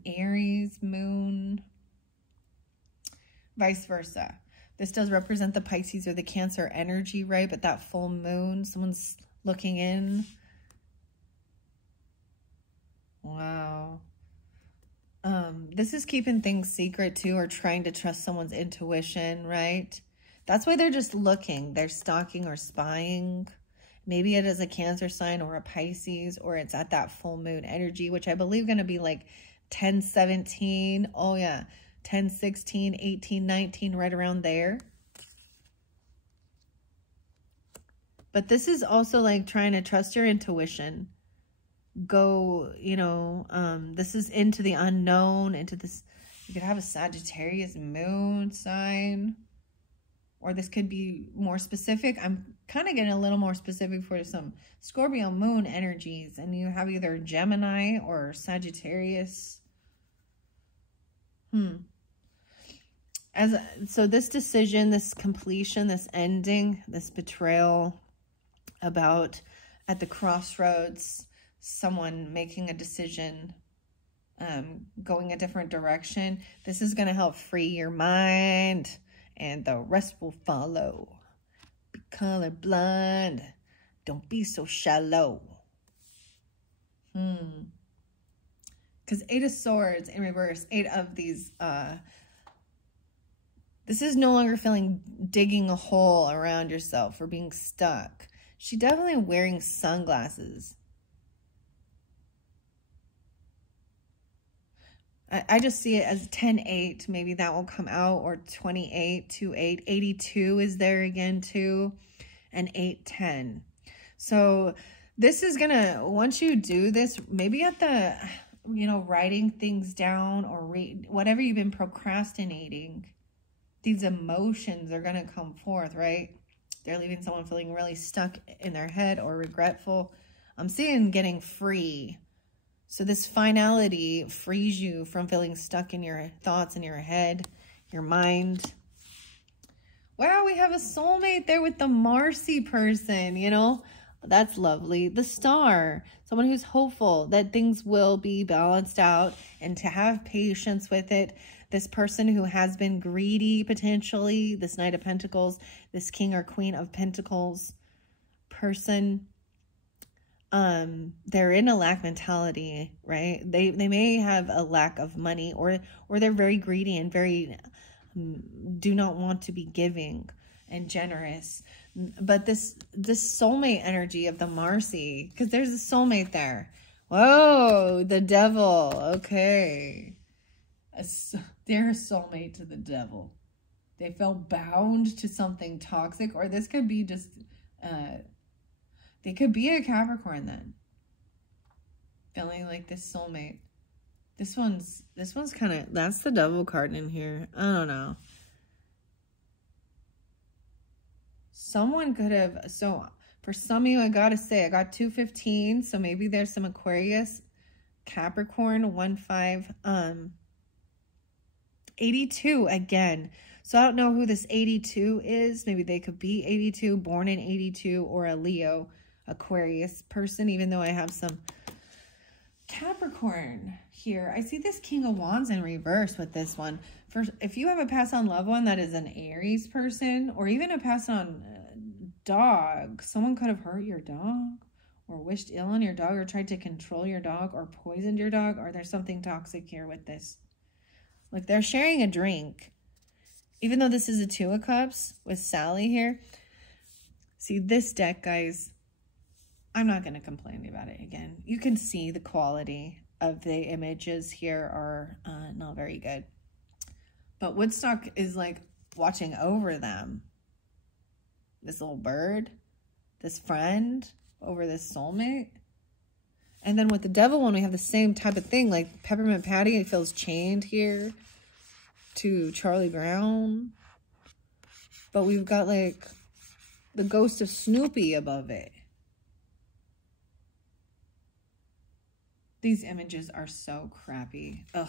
Aries moon, vice versa. This does represent the Pisces or the Cancer energy, right? But that full moon, someone's looking in. Wow. This is keeping things secret too, or trying to trust someone's intuition, right? That's why they're just looking. They're stalking or spying. Maybe it is a Cancer sign or a Pisces, or it's at that full moon energy, which I believe going to be like 10/17. Oh yeah, 10/16, 18/19, right around there. But this is also like trying to trust your intuition. Go, you know, this is into the unknown, into this. You could have a Sagittarius moon sign, or this could be more specific. I'm kind of getting a little more specific for some Scorpio moon energies, and you have either Gemini or Sagittarius. So this decision, this completion, this ending, this betrayal, about at the crossroads, someone making a decision, going a different direction. This is going to help free your mind, and the rest will follow. Be colorblind. Don't be so shallow. Because 8 of Swords in reverse, 8 of these, this is no longer feeling digging a hole around yourself or being stuck. She's definitely wearing sunglasses. I just see it as 10-8. Maybe that will come out, or 28-28. 82 is there again too, and 8-10. So this is gonna, once you do this, maybe at the, you know, writing things down or read whatever you've been procrastinating, these emotions are gonna come forth, right? They're leaving someone feeling really stuck in their head or regretful. I'm seeing getting free. So this finality frees you from feeling stuck in your thoughts, in your head, your mind. Wow, we have a soulmate there with the Marcy person, you know. That's lovely. The Star, someone who's hopeful that things will be balanced out, and to have patience with it. This person who has been greedy, potentially, this Knight of Pentacles, this King or Queen of Pentacles person, they're in a lack mentality, right? They may have a lack of money, or they're very greedy and very do not want to be giving and generous. But this soulmate energy of the Marcy, because there's a soulmate there. Whoa, the Devil. Okay. They're a soulmate to the Devil. They felt bound to something toxic, or this could be just, they could be a Capricorn then. Feeling like this soulmate. This one's kind of, that's the Devil card in here. I don't know. Someone could have, so for some of you, I gotta say, I got 215, so maybe there's some Aquarius, Capricorn, 1-5, 82 again. So I don't know who this 82 is. Maybe they could be 82, born in 82, or a Leo, Aquarius person, even though I have some Capricorn here. I see this King of Wands in reverse with this one. First, if you have a passed on loved one that is an Aries person, or even a passed on dog, someone could have hurt your dog, or wished ill on your dog, or tried to control your dog, or poisoned your dog, or there's something toxic here with this. Look, they're sharing a drink. Even though this is a 2 of Cups with Sally here. See, this deck, guys, I'm not going to complain about it again. You can see the quality of the images here are not very good. But Woodstock is like watching over them. This little bird, this friend over this soulmate. And then with the Devil one, we have the same type of thing. Like Peppermint Patty feels chained here to Charlie Brown. But we've got like the ghost of Snoopy above it. These images are so crappy. Ugh.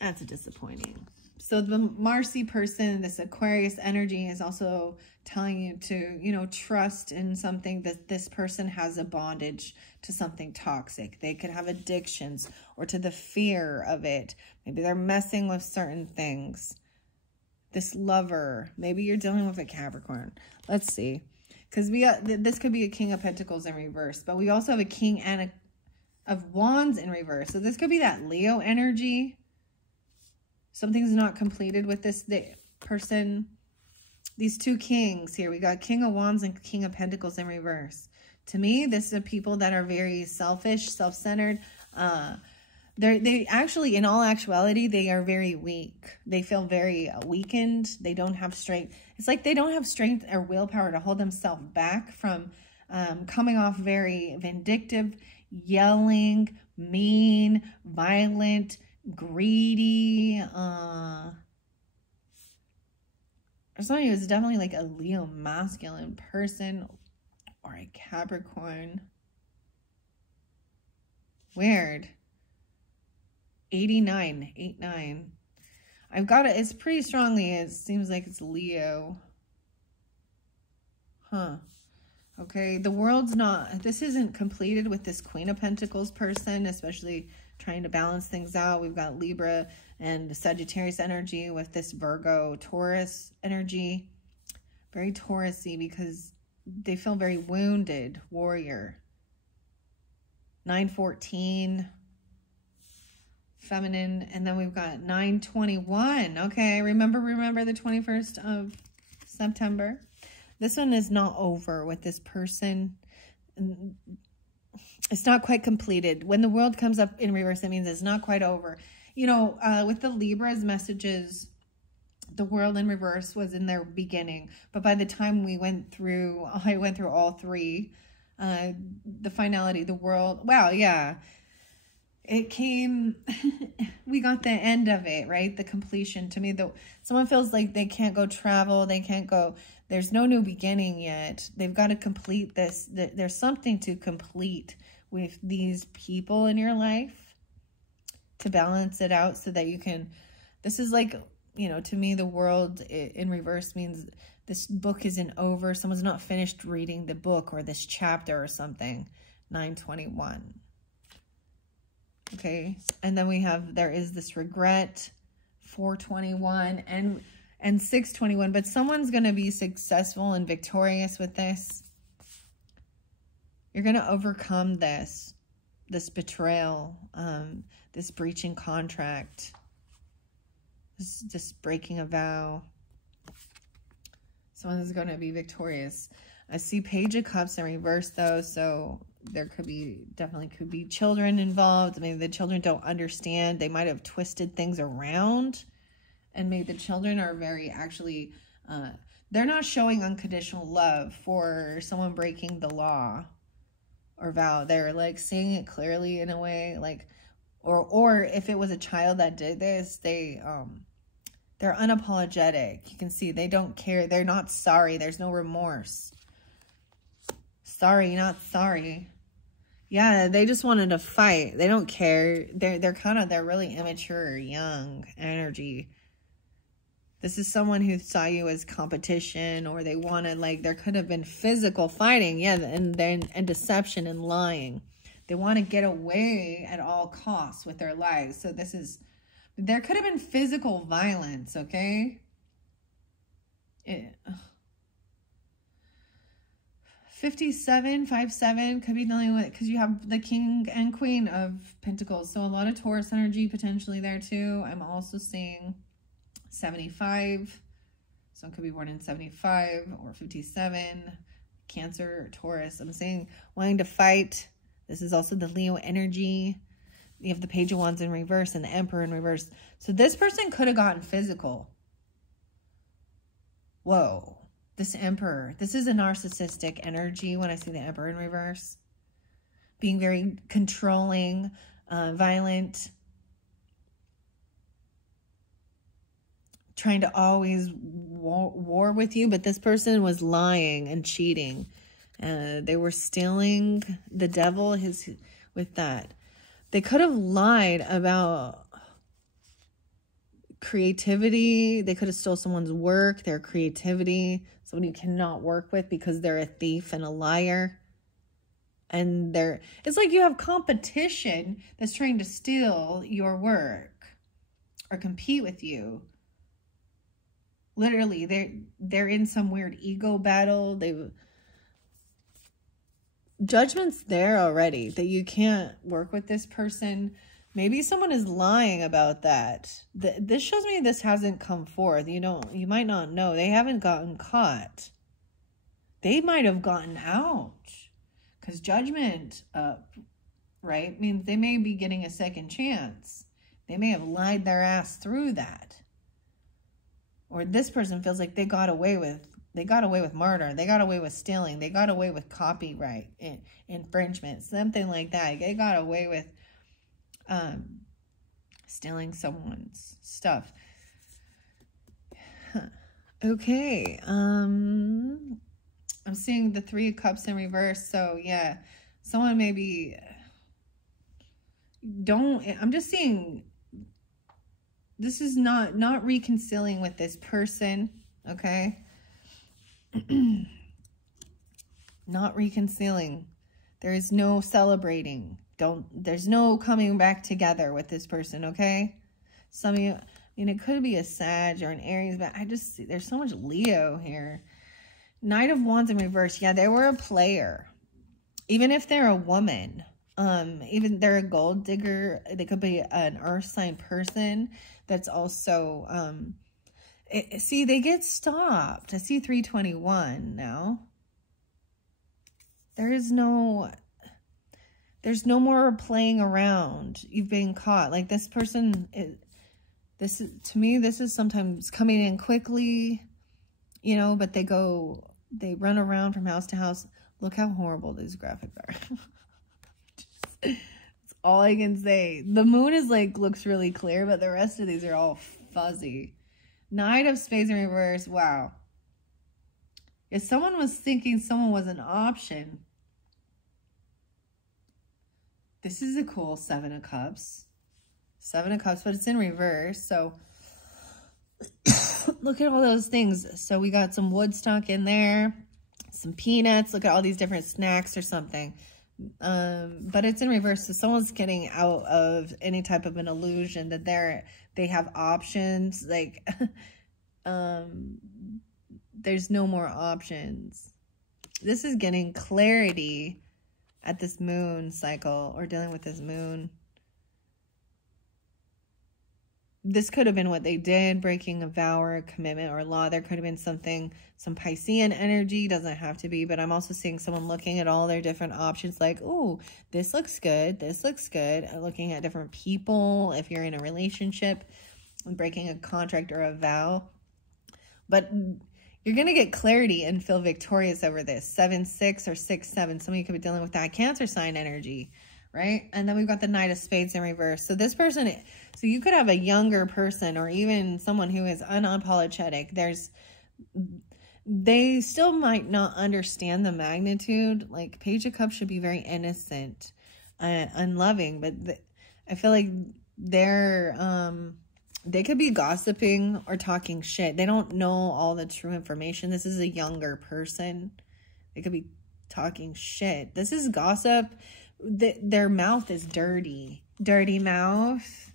That's disappointing. So the Marcy person, this Aquarius energy, is also telling you to, you know, trust in something, that this person has a bondage to something toxic. They could have addictions, or to the fear of it. Maybe they're messing with certain things. This lover, maybe you're dealing with a Capricorn. Let's see. Because this could be a King of Pentacles in reverse, but we also have a King and of Wands in reverse. So this could be that Leo energy. Something's not completed with this person. these two kings here. We got King of Wands and King of Pentacles in reverse. To me, this is people that are very selfish, self-centered. They actually, in all actuality, they are very weak. They feel very weakened. They don't have strength. It's like they don't have strength or willpower to hold themselves back from coming off very vindictive, yelling, mean, violent, greedy. Somebody was definitely like a Leo masculine person or a Capricorn. Weird. 89, 89. I've got it. It's pretty strongly. It seems like it's Leo. Huh. Okay. The world's not, this isn't completed with this Queen of Pentacles person, especially trying to balance things out. We've got Libra and Sagittarius energy with this Virgo Taurus energy. Very Taurus-y because they feel very wounded. Warrior. 914. Feminine. And then we've got 921. Okay, remember the 21st of September. This one is not over with this person. It's not quite completed. When the world comes up in reverse, that means it's not quite over. You know, with the Libra's messages, the world in reverse was in their beginning. But by the time I went through all three, the finality, the world, wow, yeah. It came, we got the end of it, right? The completion. To me, someone feels like they can't go travel. They can't go, there's no new beginning yet. They've got to complete this. There's something to complete with these people in your life to balance it out so that you can, this is like, you know, to me, the world in reverse means this book isn't over. Someone's not finished reading the book or this chapter or something. 921. Okay, and then we have, there is this regret, 421 and 621, but someone's going to be successful and victorious with this. You're going to overcome this betrayal, this breaching contract, this breaking a vow. Someone's going to be victorious. I see Page of Cups in reverse though, so there could be, definitely could be children involved. Maybe the children don't understand. They might have twisted things around, and maybe the children are very actually, they're not showing unconditional love for someone breaking the law or vow. They're like seeing it clearly in a way, like, or if it was a child that did this, they're unapologetic. You can see they don't care. They're not sorry. There's no remorse. Sorry, not sorry. Yeah, they just wanted to fight. They don't care. They're really immature, young energy. This is someone who saw you as competition, or they wanted, like, there could have been physical fighting, yeah, and deception and lying. They want to get away at all costs with their lives. So this is, there could have been physical violence, okay? 57 could be dealing with, because you have the King and Queen of Pentacles. So a lot of Taurus energy potentially there too. I'm also seeing 75. Someone could be born in 75 or 57. Cancer, Taurus. I'm saying wanting to fight. This is also the Leo energy. You have the Page of Wands in reverse and the Emperor in reverse. So this person could have gotten physical. Whoa. This Emperor, this is a narcissistic energy when I see the Emperor in reverse. Being very controlling, violent. Trying to always war with you. But this person was lying and cheating. They were stealing the devil with that. They could have lied about creativity. They could have stole someone's work, their creativity. Someone you cannot work with because they're a thief and a liar. And it's like you have competition that's trying to steal your work or compete with you. Literally, they're in some weird ego battle. Judgment's there already that you can't work with this person. Maybe someone is lying about that. This shows me this hasn't come forth. You might not know. They haven't gotten caught. They might have gotten out. Because judgment up, right, means they may be getting a second chance. They may have lied their ass through that. Or this person feels like they got away with murder. They got away with stealing. They got away with copyright infringement. Something like that. They got away with stealing someone's stuff. Okay. I'm seeing the 3 of Cups in reverse. So yeah, someone maybe I'm just seeing this is not reconciling with this person. Okay. Not reconciling. There is no celebrating. There's no coming back together with this person, okay? Some of you, it could be a Sag or an Aries, but I just see there's so much Leo here. Knight of Wands in reverse. Yeah, they were a player. Even if they're a woman, even they're a gold digger, they could be an earth sign person that's also, see, they get stopped. I see 321 now. There's no more playing around. You've been caught. Like this person, to me, this is sometimes coming in quickly, but they run around from house to house. Look how horrible these graphics are. That's all I can say. The moon is looks really clear, but the rest of these are all fuzzy. Knight of Spades in reverse. Wow. If someone was thinking someone was an option, this is a cool 7 of Cups. 7 of Cups, but it's in reverse. So look at all those things. So we got some Woodstock in there, some peanuts. Look at all these different snacks or something. But it's in reverse. So someone's getting out of any type of an illusion that they have options. There's no more options. This is getting clarity at this moon cycle, or dealing with this moon. This could have been what they did, breaking a vow or a commitment or law. There could have been some Piscean energy. Doesn't have to be, but I'm also seeing someone looking at all their different options like, oh, this looks good. This looks good. Looking at different people. If you're in a relationship, breaking a contract or a vow. But you're going to get clarity and feel victorious over this. 7-6 or 6-7. Some of you could be dealing with that Cancer sign energy, right? And then we've got the Knight of Spades in reverse. So this person, so you could have a younger person or even someone who is unapologetic. They still might not understand the magnitude. Like Page of Cups should be very innocent, unloving, but I feel like they could be gossiping or talking shit. They don't know all the true information. This is a younger person. They could be talking shit. This is gossip. Their mouth is dirty. Dirty mouth.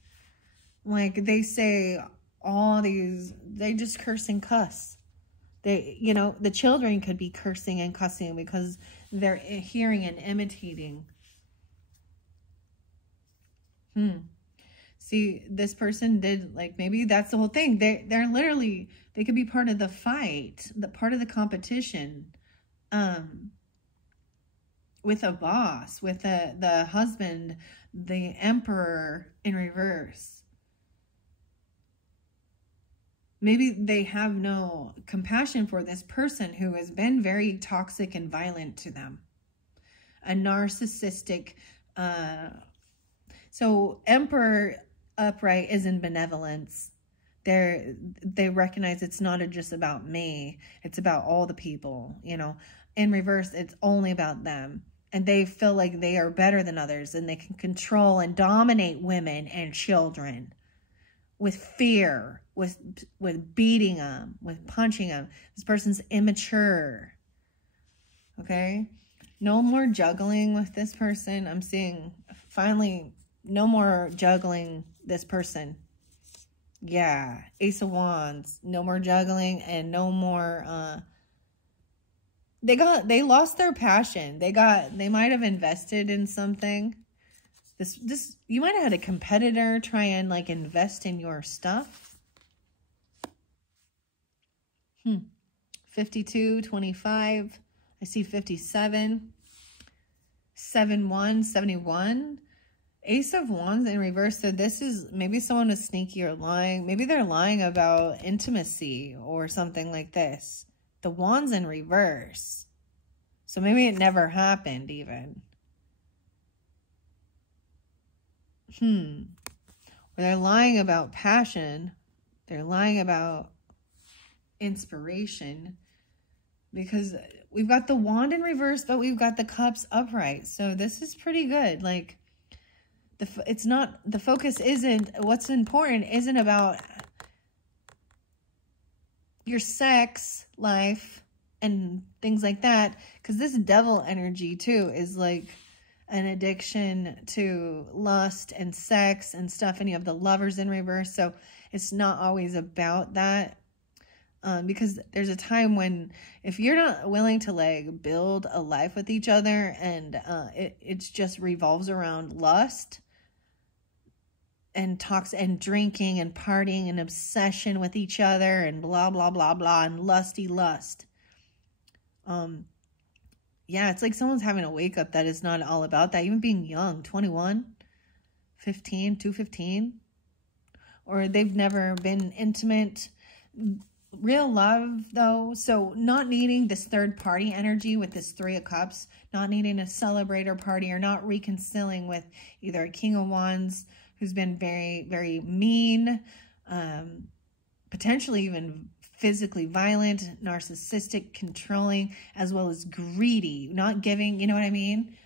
Like they say they just curse and cuss. The children could be cursing and cussing because they're hearing and imitating. See, this person did, maybe that's the whole thing. They're literally, they could be part of the fight, part of the competition, with a boss, with the husband, the Emperor in reverse. Maybe they have no compassion for this person who has been very toxic and violent to them. A narcissistic, so Emperor upright is in benevolence. They recognize it's not just about me. It's about all the people, In reverse, it's only about them. And they feel like they are better than others and they can control and dominate women and children with fear, with beating them, with punching them. This person's immature. Okay? No more juggling with this person. I'm seeing finally no more juggling this person. Yeah. Ace of Wands. No more juggling and no more they lost their passion. They might have invested in something This you might have had a competitor try and like invest in your stuff. 52, 25. I see 57. 7-1, 71. Ace of Wands in reverse. So this is maybe someone is sneaky or lying. Maybe they're lying about intimacy or something like this. The Wands in reverse. So maybe it never happened even. Or they're lying about passion. They're lying about inspiration. Because we've got the Wand in reverse, but we've got the Cups upright. So this is pretty good. Like, it's not, the focus isn't, what's important isn't about your sex life and things like that. Because this devil energy too is like an addiction to lust and sex and stuff. And you have the Lovers in reverse. So it's not always about that. Because there's a time when if you're not willing to like build a life with each other and it's just revolves around lust and talks and drinking and partying and obsession with each other and blah, blah, blah, blah, and lusty lust. Yeah, it's like someone's having a wake up that is not all about that. Even being young, 21, 15, 215, or they've never been intimate. Real love, though, so not needing this third party energy with this Three of Cups, not needing a celebrator party or not reconciling with either a King of Wands who's been very, very mean, potentially even physically violent, narcissistic, controlling, as well as greedy, not giving, you know what I mean?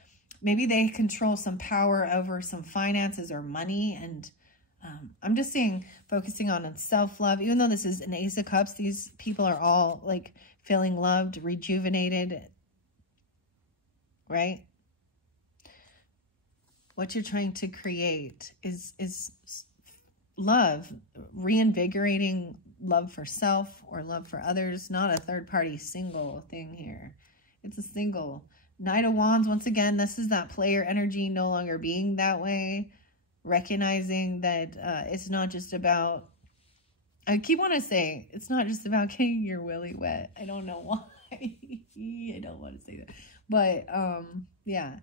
Maybe they control some power over some finances or money, and I'm just seeing focusing on self-love. Even though this is an Ace of Cups, these people are all like feeling loved, rejuvenated, right? What you're trying to create is love, reinvigorating love for self or love for others, not a third-party single thing here. It's a single. Knight of Wands, once again, this is that player energy no longer being that way. Recognizing that it's not just about, I keep wanting to say, it's not just about getting your willy wet. I don't know why. I don't want to say that. But, yeah.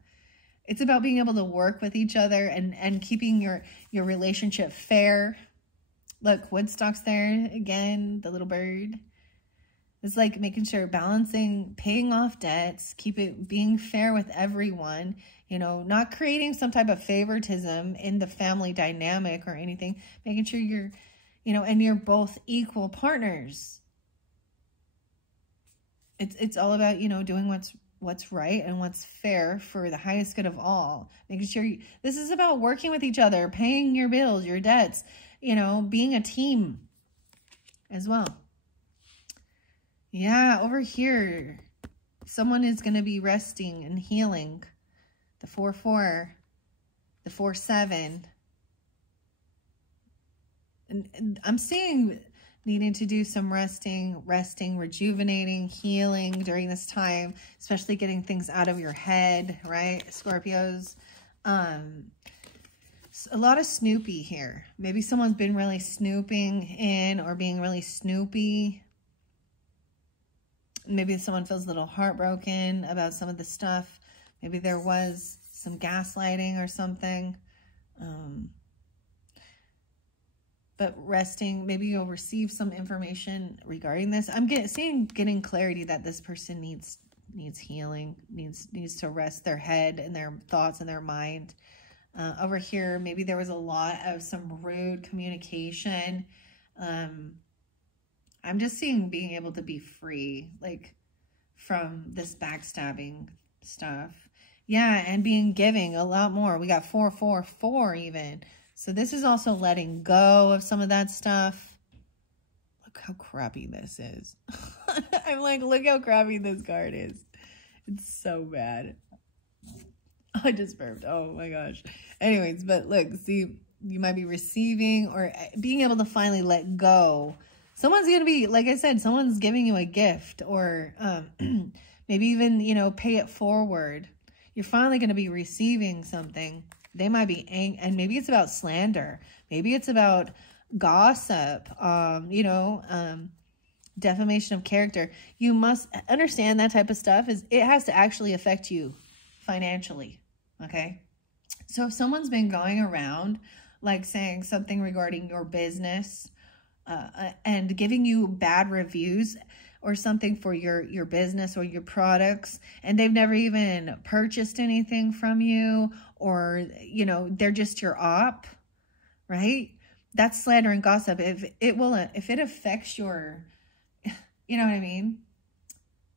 It's about being able to work with each other and keeping your relationship fair. Look, Woodstock's there again, the little bird. It's like making sure balancing, paying off debts, being fair with everyone, you know, not creating some type of favoritism in the family dynamic or anything, making sure you're, you know, and you're both equal partners. It's all about, you know, doing what's right and what's fair for the highest good of all. Making sure this is about working with each other, paying your bills, your debts, you know, being a team as well. Yeah, over here, someone is going to be resting and healing. The 4-4, the 4-7. And I'm seeing needing to do some resting, rejuvenating, healing during this time, especially getting things out of your head, right, Scorpios? A lot of Snoopy here. Maybe someone's been really snooping in or being really snoopy. Maybe someone feels a little heartbroken about some of the stuff. Maybe there was some gaslighting or something. But resting, maybe you'll receive some information regarding this. I'm getting clarity that this person needs healing, needs to rest their head and their thoughts and their mind. Over here, maybe there was a lot of some rude communication. I'm just seeing being able to be free, like, from this backstabbing stuff. Yeah, and being giving a lot more. We got 4-4-4 even. So this is also letting go of some of that stuff. Look how crappy this is. I'm like, look how crappy this card is. It's so bad. I just burped. Oh my gosh. Anyways, but look, see, you might be receiving or being able to finally let go. Someone's going to be, like I said, someone's giving you a gift or maybe even, you know, pay it forward. You're finally going to be receiving something. They might be and maybe it's about slander. Maybe it's about gossip, defamation of character. You must understand that type of stuff it has to actually affect you financially. Okay. So if someone's been going around like saying something regarding your business, and giving you bad reviews or something for your business or your products, and they've never even purchased anything from you, or, they're just your op, right? That's slander and gossip. If it affects your, you know what I mean?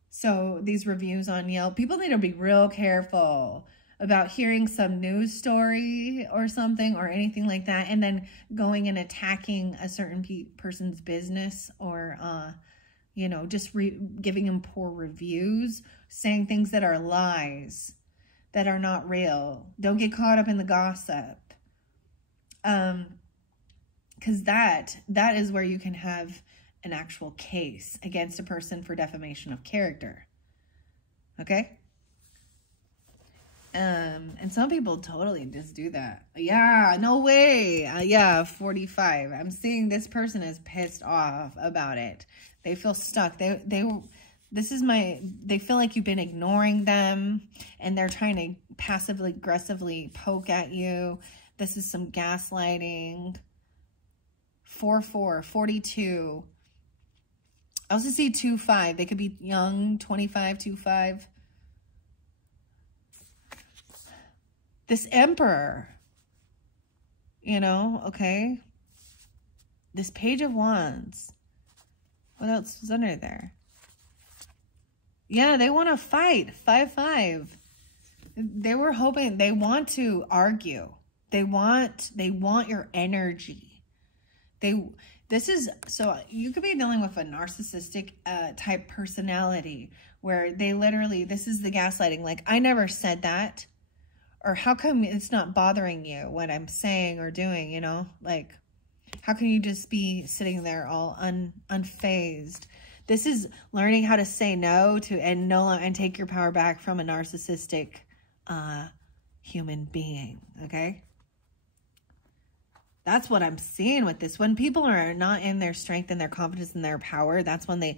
So these reviews on Yelp, people need to be real careful about hearing some news story or something or anything like that, and then going and attacking a certain person's business, or, just giving them poor reviews, saying things that are lies, that are not real. Don't get caught up in the gossip. Because that is where you can have an actual case against a person for defamation of character. Okay? And some people totally just do that. Yeah, no way. 45. I'm seeing this person is pissed off about it. They feel stuck. They feel like you've been ignoring them, and they're trying to passively aggressively poke at you. This is some gaslighting. 42. I also see 25. They could be young, 25, 25. This Emperor, okay? This Page of Wands. What else was under there? Yeah, they want to fight. 5-5. They were hoping, they want to argue. They want your energy. So you could be dealing with a narcissistic type personality where they literally, this is the gaslighting. Like, I never said that. Or how come it's not bothering you what I'm saying or doing, Like, how can you just be sitting there all unfazed? This is learning how to say no to and take your power back from a narcissistic human being, okay? That's what I'm seeing with this. When people are not in their strength and their confidence and their power, that's when they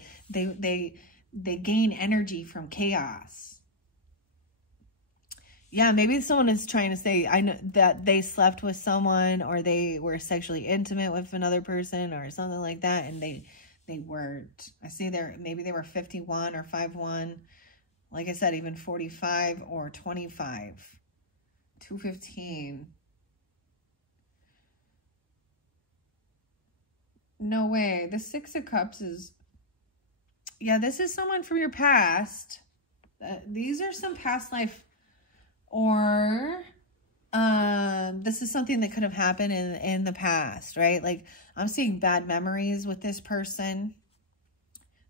gain energy from chaos. Yeah, maybe someone is trying to say, I know that they slept with someone, or they were sexually intimate with another person or something like that, and they weren't. I see maybe they were 51 or 5'1". Like I said, even 45 or 25. 215. No way. The 6 of Cups is... Yeah, this is someone from your past. These are some past life... Or this is something that could have happened in the past, right? Like, I'm seeing bad memories with this person.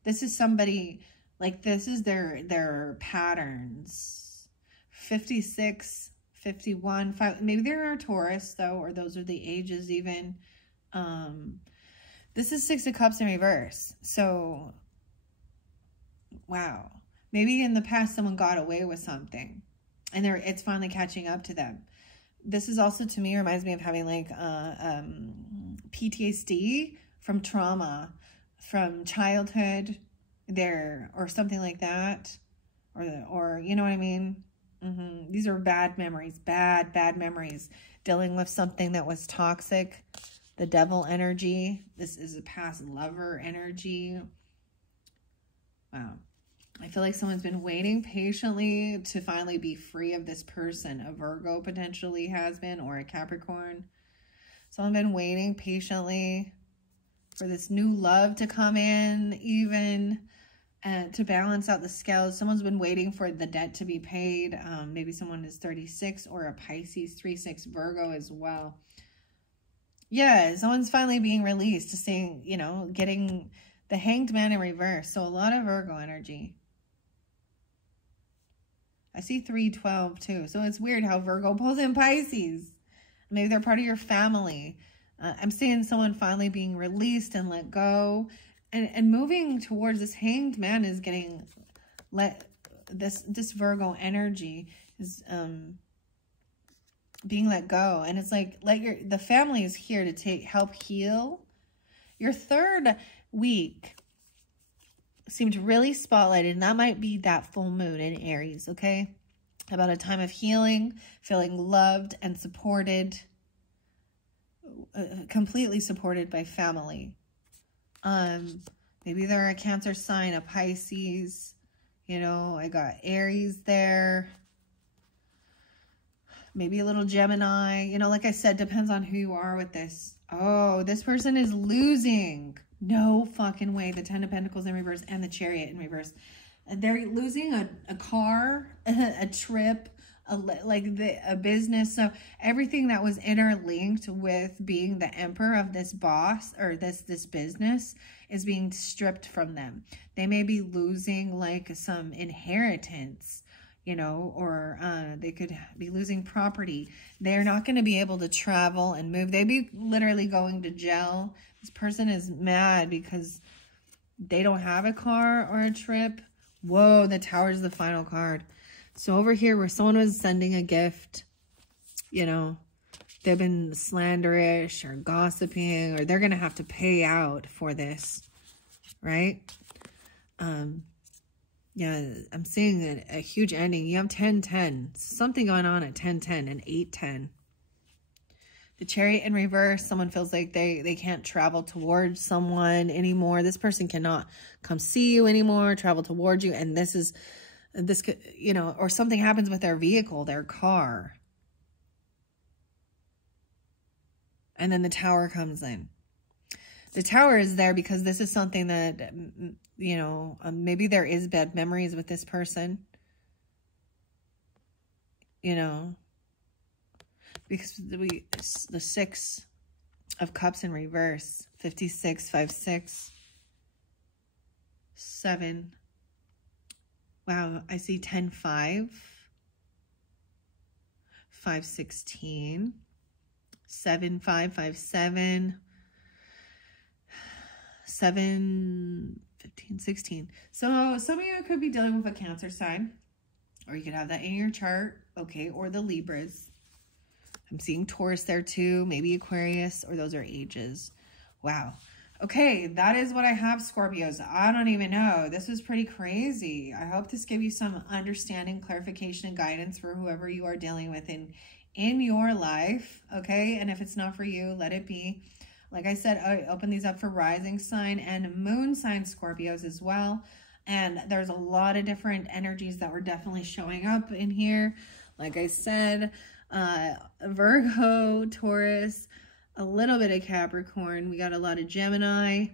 This is somebody, like, this is their patterns. 56, 51, 5. Maybe they're a Taurus, though, or those are the ages even. This is 6 of Cups in reverse. So, wow. Maybe in the past someone got away with something, and it's finally catching up to them. This is also, to me, reminds me of having like PTSD from trauma, from childhood, or something like that, or you know what I mean. These are bad memories, bad memories. Dealing with something that was toxic, the devil energy. This is a past lover energy. Wow. I feel like someone's been waiting patiently to finally be free of this person. A Virgo potentially has been, or a Capricorn. Someone's been waiting patiently for this new love to come in, even to balance out the scales. Someone's been waiting for the debt to be paid. Maybe someone is 36 or a Pisces, 3-6 Virgo as well. Yeah, someone's finally being released to seeing, getting the Hanged Man in reverse. So a lot of Virgo energy. I see 312 too. So it's weird how Virgo pulls in Pisces. Maybe they're part of your family. I'm seeing someone finally being released and let go. And moving towards this Hanged Man is getting this Virgo energy is being let go. And it's like the family is here to help heal. Your third week seemed really spotlighted, and that might be that full moon in Aries, okay? About a time of healing, feeling loved and supported, completely supported by family. Maybe they're a Cancer sign, a Pisces, you know, I got Aries there. Maybe a little Gemini, you know, like I said, depends on who you are with this. Oh, this person is losing. No fucking way. The 10 of Pentacles in reverse and the Chariot in reverse. They're losing a car, a trip, a business. So everything that was interlinked with being the emperor of this boss or this business is being stripped from them. They may be losing like some inheritance, you know, or they could be losing property. They're not going to be able to travel and move. They'd be literally going to jail. This person is mad because they don't have a car or a trip. Whoa, the Tower is the final card. So over here where someone was sending a gift, you know, they've been slanderish or gossiping, or they're going to have to pay out for this, right? Yeah, I'm seeing a huge ending. You have 10-10. Something going on at 10-10 and 8-10. The Chariot in reverse, someone feels like they can't travel towards someone anymore. This person cannot come see you anymore, travel towards you. And this could, you know, or something happens with their vehicle, their car. And then the Tower comes in. The Tower is there because this is something that, you know, maybe there is bad memories with this person. You know, because the 6 of Cups in reverse, 56, 5-6, 7. Wow, I see 10-5, 5-16, 7-5, 5-7, 7, 15, 16. So some of you could be dealing with a Cancer sign, or you could have that in your chart, okay, or the Libras. I'm seeing Taurus there too, maybe Aquarius, or those are ages. Wow. Okay, that is what I have, Scorpios. I don't even know. This was pretty crazy. I hope this gave you some understanding, clarification, and guidance for whoever you are dealing with in your life, okay? And if it's not for you, let it be. Like I said, I open these up for rising sign and moon sign Scorpios as well. And there's a lot of different energies that were definitely showing up in here. Like I said, Virgo, Taurus, a little bit of Capricorn. We got a lot of Gemini,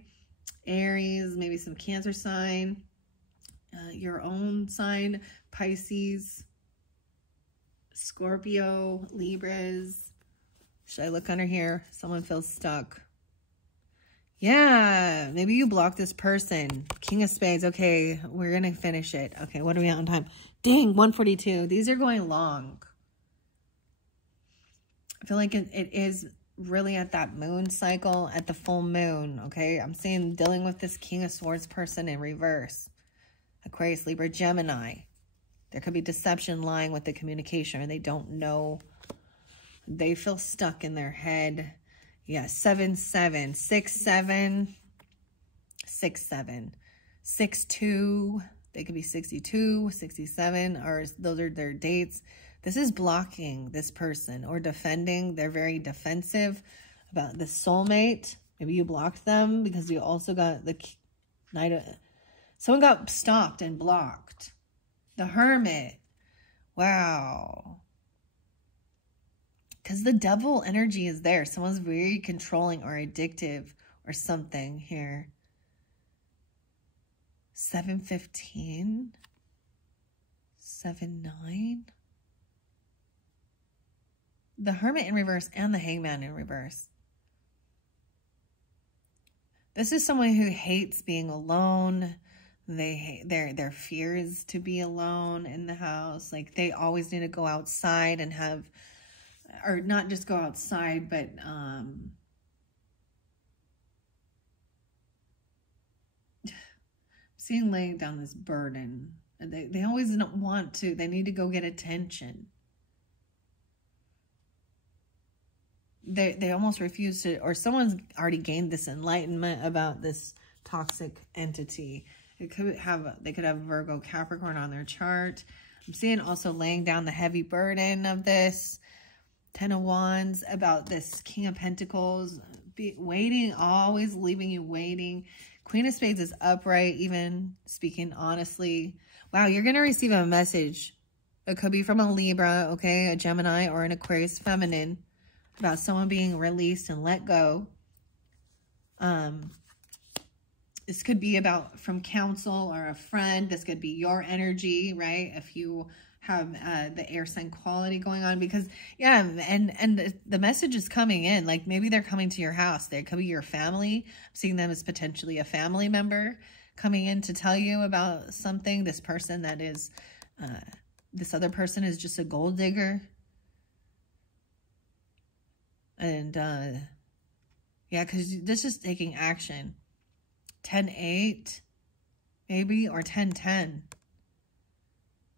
Aries, maybe some Cancer sign, your own sign, Pisces, Scorpio, Libras. Should I look under here? Someone feels stuck. Yeah, maybe you block this person. King of Spades. Okay, we're going to finish it. Okay, what are we at on time? Dang, 1:42. These are going long. I feel like it is really at that moon cycle, at the full moon, okay? I'm seeing dealing with this King of Swords person in reverse. Aquarius, Libra, Gemini. There could be deception lying with the communication, or they don't know. They feel stuck in their head. Yeah, 7-7, 6-7, 6-7, 6-2. They could be 62, 67, or those are their dates. This is blocking this person or defending. They're very defensive about the soulmate. Maybe you blocked them because you also got the Knight of... Someone got stalked and blocked. The Hermit. Wow. Because the devil energy is there. Someone's very controlling or addictive or something here. 7-15. 7-9. The Hermit in reverse and the Hangman in reverse. This is someone who hates being alone. They hate their fear is to be alone in the house. Like they always need to go outside and have, or not just go outside, but seeing laying down this burden. And they always don't want to. They need to go get attention. they almost refuse to, or someone's already gained this enlightenment about this toxic entity. They could have Virgo, Capricorn on their chart. I'm seeing also laying down the heavy burden of this. 10 of Wands, about this King of Pentacles, waiting, always leaving you waiting. Queen of Spades is upright, even speaking honestly. Wow, you're going to receive a message. It could be from a Libra, okay, a Gemini, or an Aquarius feminine, about someone being released and let go. This could be about from counsel or a friend. This could be your energy, right? If you have the air sign quality going on, because yeah, and the message is coming in, like maybe they're coming to your house. They could be your family. I'm seeing them as potentially a family member coming in to tell you about something. This person that is, this other person is just a gold digger. And yeah, because this is taking action. 10-8 maybe, or 10-10.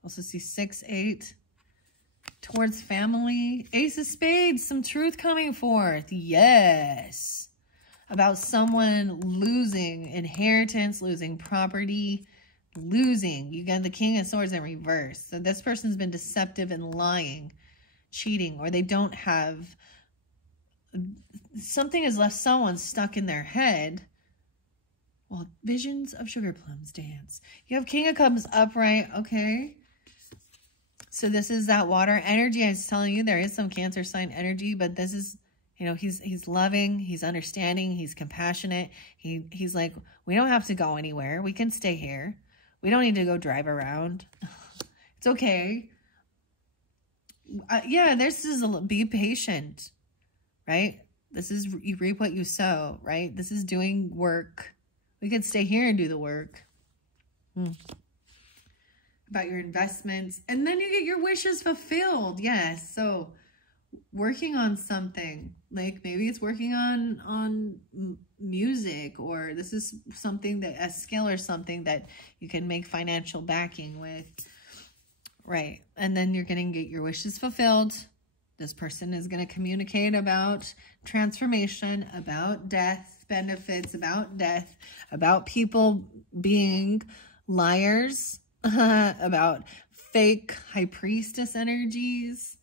Also see 6-8 towards family. Ace of Spades, some truth coming forth. Yes. About someone losing inheritance, losing property, losing. You get the King of Swords in reverse. So this person's been deceptive and lying, cheating, or they don't have, something has left someone stuck in their head. Well, visions of sugar plums dance. You have King of Cups upright, okay? So this is that water energy. I was telling you, there is some Cancer sign energy, but this is, you know, he's loving, he's understanding, he's compassionate. He's like, we don't have to go anywhere. We can stay here. We don't need to go drive around. It's okay. Yeah, this is, be patient, right? This is, you reap what you sow, right? This is doing work. We could stay here and do the work. About your investments. And then you get your wishes fulfilled. Yes. So working on something, like maybe it's working on music, or this is something that, a skill or something that you can make financial backing with. Right. And then you're going to get your wishes fulfilled. This person is going to communicate about transformation, about death, benefits, about death, about people being liars, about fake high priestess energies.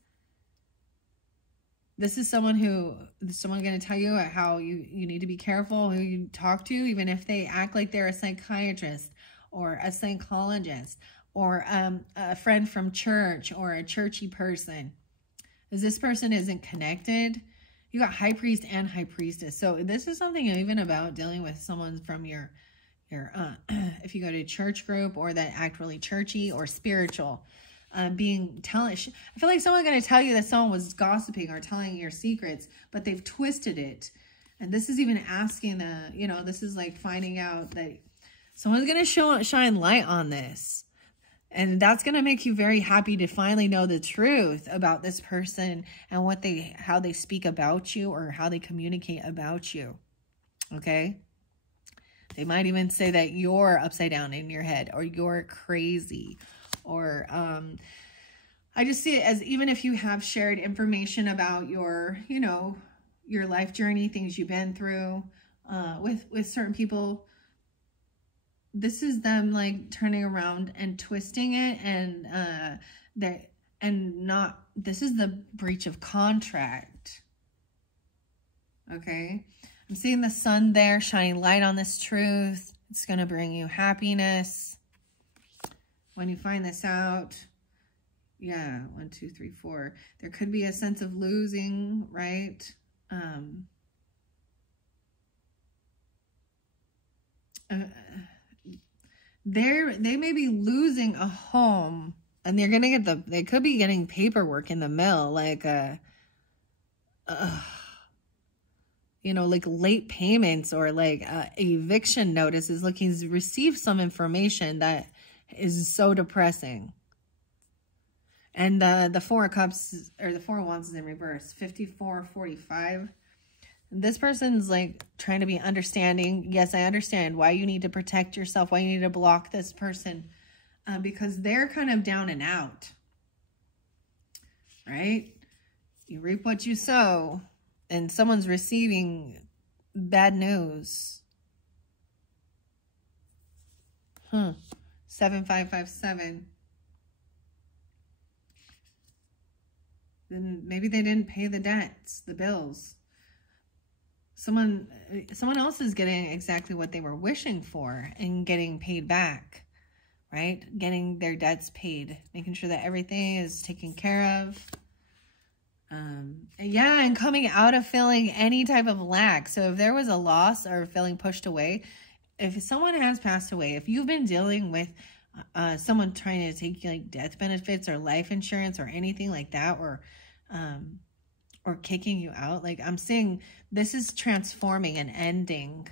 This is someone going to tell you how you need to be careful who you talk to, even if they act like they're a psychiatrist or a psychologist or a friend from church or a churchy person. Because this person isn't connected. You got high priest and high priestess. So this is something even about dealing with someone from your if you go to a church group, or that act really churchy or spiritual, I feel like someone's going to tell you that someone was gossiping or telling your secrets, but they've twisted it. And this is even asking this is like finding out that someone's going to shine light on this. And that's going to make you very happy to finally know the truth about this person and how they speak about you, or how they communicate about you. Okay? They might even say that you're upside down in your head, or you're crazy, or I just see it as, even if you have shared information about your life journey, things you've been through with certain people, this is them like turning around and twisting it, and this is the breach of contract. Okay? I'm seeing the sun there shining light on this truth. It's going to bring you happiness when you find this out. Yeah, 1, 2, 3, 4. There could be a sense of losing, right? They may be losing a home, and they're gonna get they could be getting paperwork in the mail, like like late payments, or like eviction notices, looking to receive some information that is so depressing. And the 4 of Cups, or the 4 of Wands, is in reverse. 54-45. This person's like trying to be understanding. Yes, I understand why you need to protect yourself, why you need to block this person, because they're kind of down and out, right? You reap what you sow. and someone's receiving bad news. 7557. Then maybe they didn't pay the debts, the bills. Someone else is getting exactly what they were wishing for and getting paid back, right? Getting their debts paid, making sure that everything is taken care of. Yeah, and coming out of feeling any type of lack. So if there was a loss or feeling pushed away, if someone has passed away, if you've been dealing with someone trying to take like death benefits or life insurance or anything like that, or kicking you out, like I'm seeing this is transforming and ending.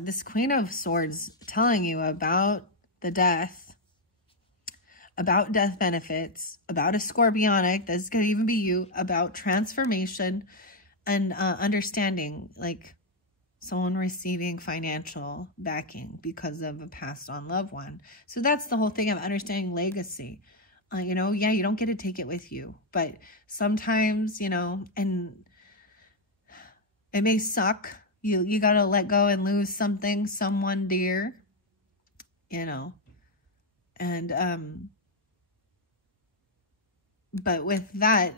This Queen of Swords telling you about the death, about death benefits, about a Scorpionic, this could even be you, about transformation and understanding, like someone receiving financial backing because of a passed on loved one. So that's the whole thing of understanding legacy. You know, yeah, you don't get to take it with you, but sometimes, you know, and it may suck. You got to let go and lose something, someone dear, you know, and, but with that,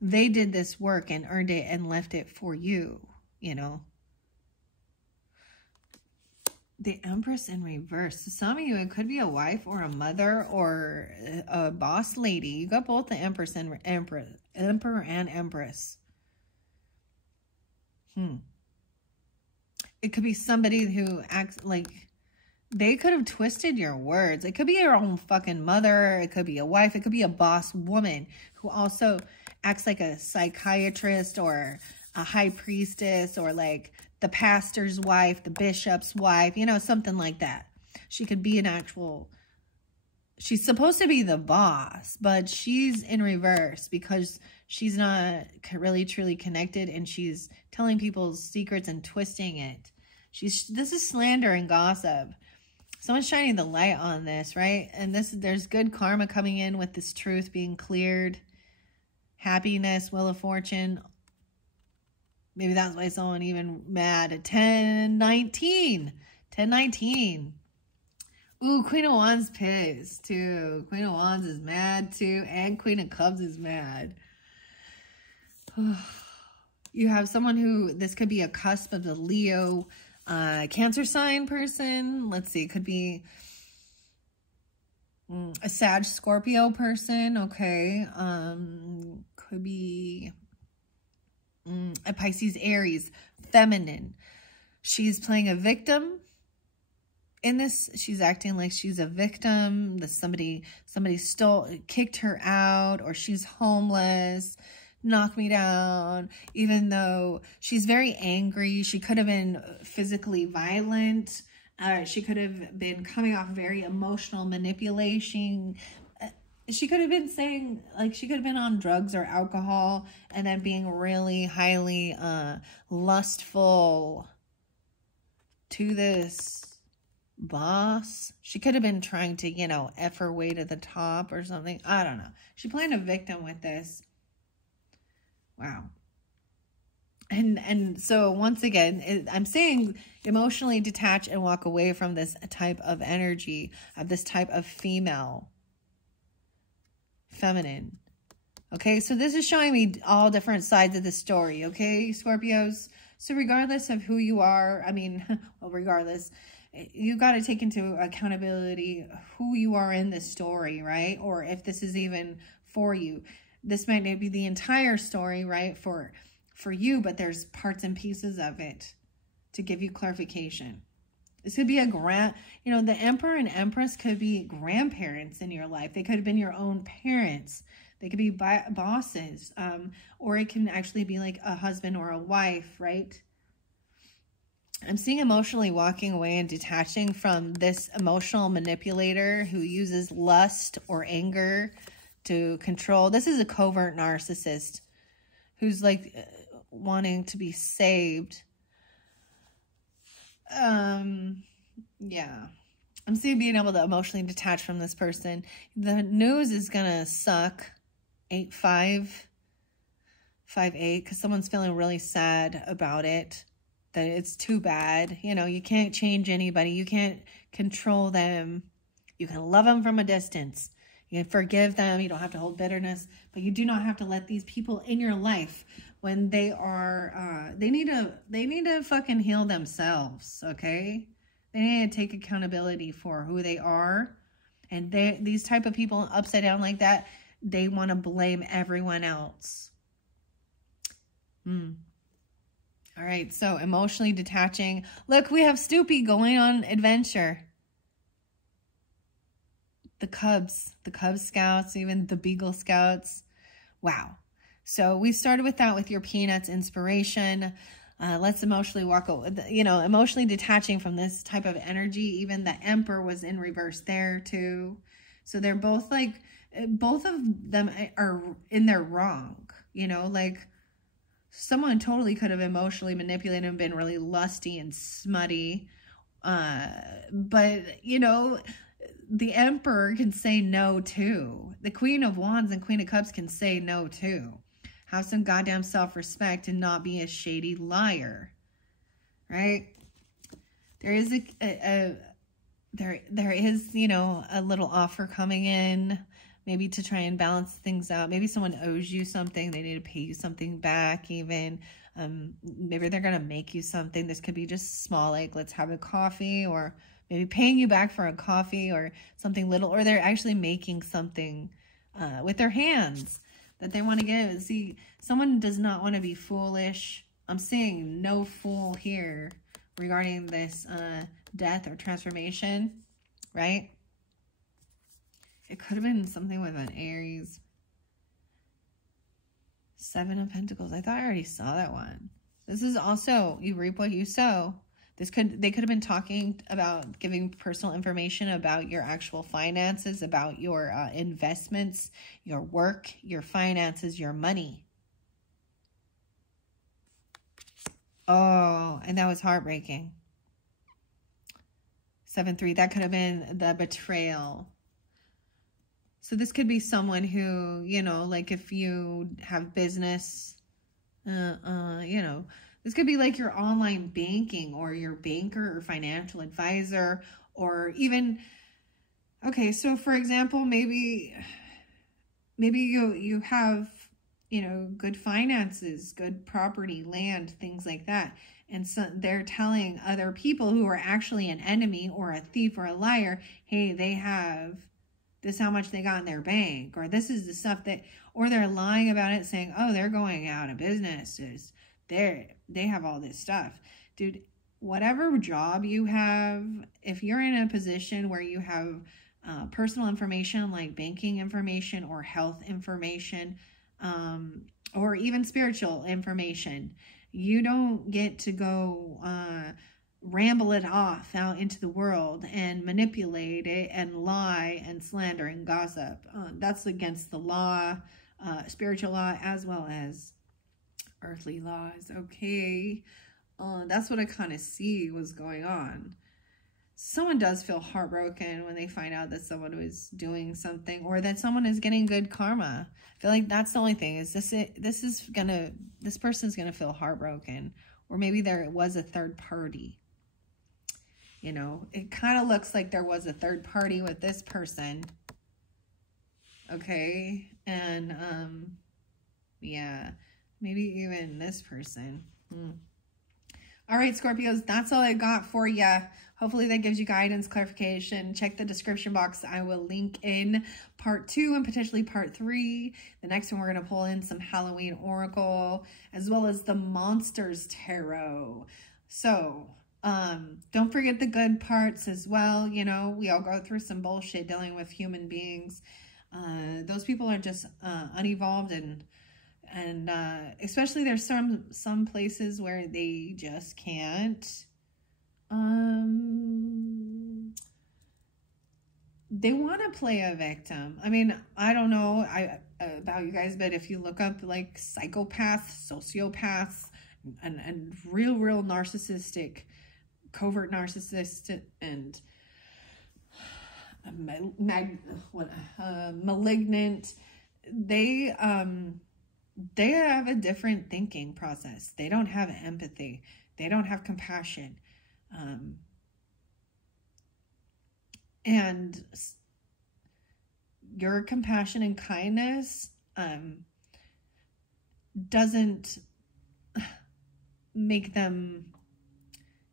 they did this work and earned it and left it for you, you know. The Empress in reverse. So some of you, it could be a wife or a mother or a boss lady. You got both the Empress and Emperor and Empress. It could be somebody who acts like they could have twisted your words. It could be your own fucking mother. It could be a wife. It could be a boss woman who also acts like a psychiatrist or a high priestess or like the pastor's wife, the bishop's wife, you know, something like that. She could be an actual, she's supposed to be the boss, but she's in reverse because she's not really truly connected and she's telling people's secrets and twisting it. This is slander and gossip. Someone's shining the light on this, right? And there's good karma coming in with this truth being cleared. Happiness, wheel of fortune. Maybe that's why someone even mad at 1019. 1019. Ooh, Queen of Wands pissed too. Queen of Wands is mad too. And Queen of Cups is mad. You have someone who, this could be a cusp of the Leo, Cancer sign person. Let's see, it could be a Sag Scorpio person. Okay. Could be a Pisces Aries, feminine. She's playing a victim in this. She's acting like she's a victim, that somebody kicked her out, or she's homeless, knocked me down, even though she's very angry. She could have been physically violent. She could have been coming off very emotional manipulation. She could have been saying, like, she could have been on drugs or alcohol and then being really highly lustful to this boss. She could have been trying to, you know, F her way to the top or something. I don't know. She's playing a victim with this. Wow. And so once again, I'm saying emotionally detach and walk away from this type of energy, of this type of female, feminine. Okay, so this is showing me all different sides of the story, okay, Scorpios? So regardless of who you are, I mean, well, regardless, you got to take into accountability who you are in this story, right? Or if this is even for you. This might not be the entire story, right, for you, but there's parts and pieces of it to give you clarification. This could be a you know, the Emperor and Empress could be grandparents in your life. They could have been your own parents. They could be bosses, or it can actually be like a husband or a wife, right? I'm seeing emotionally walking away and detaching from this emotional manipulator who uses lust or anger to control. This is a covert narcissist who's like wanting to be saved. Yeah. I'm seeing being able to emotionally detach from this person. The news is going to suck. 8-5. 5-8, because someone's feeling really sad about it, that it's too bad. You know, you can't change anybody. You can't control them. You can love them from a distance. You can forgive them. You don't have to hold bitterness, but you do not have to let these people in your life when they are, they need to fucking heal themselves. Okay. They need to take accountability for who they are. And these type of people upside down like that, they want to blame everyone else. All right. So emotionally detaching. Look, we have Stoopy going on adventure. The Cub Scouts, even the Beagle Scouts. Wow. So we started with that with your Peanuts inspiration. Let's emotionally emotionally detaching from this type of energy. Even the Emperor was in reverse there too. So they're both like, both of them are in their wrong. You know, like someone totally could have emotionally manipulated and been really lusty and smutty. But, you know, the Emperor can say no too. The Queen of Wands and Queen of Cups can say no too. Have some goddamn self-respect and not be a shady liar. Right? There is there is, you know, a little offer coming in, maybe to try and balance things out. Maybe someone owes you something. They need to pay you something back even. Maybe they're going to make you something. This could be just small, like let's have a coffee, or maybe paying you back for a coffee or something little, or they're actually making something with their hands that they want to give. See, someone does not want to be foolish. I'm saying no fool here regarding this death or transformation, right? It could have been something with an Aries. 7 of Pentacles. I thought I already saw that one. This is also, you reap what you sow. They could have been talking about giving personal information about your actual finances, about your investments, your work, your finances, your money. Oh, and that was heartbreaking. 7-3, that could have been the betrayal. So this could be someone who, you know, like if you have business, you know, this could be like your online banking or your banker or financial advisor, or even, okay, so for example, maybe you have, you know, good finances, good property, land, things like that. And so they're telling other people who are actually an enemy or a thief or a liar, hey, they have this, how much they got in their bank, or this is the stuff that, or they're lying about it saying, oh, they're going out of business. They have all this stuff. Dude, whatever job you have, if you're in a position where you have personal information like banking information or health information, or even spiritual information, you don't get to go ramble it off out into the world and manipulate it and lie and slander and gossip. That's against the law, spiritual law, as well as earthly laws. Okay. That's what I kind of see was going on. Someone does feel heartbroken when they find out that someone was doing something, or that someone is getting good karma. I feel like that's the only thing, is this person's gonna feel heartbroken, or maybe there was a third party. You know, it kind of looks like there was a third party with this person. Okay. And, yeah, maybe even this person. All right, Scorpios, that's all I got for you. Hopefully that gives you guidance, clarification. Check the description box. I will link in part 2 and potentially part 3. The next one, we're going to pull in some Halloween Oracle, as well as the Monsters Tarot. So, don't forget the good parts as well. You know, we all go through some bullshit dealing with human beings. Those people are just unevolved, and especially there's some places where they just can't. They want to play a victim. I mean, I don't know about you guys, but if you look up like psychopaths, sociopaths, and real narcissistic, covert narcissist, and malignant, they have a different thinking process. They don't have empathy. They don't have compassion. And your compassion and kindness doesn't make them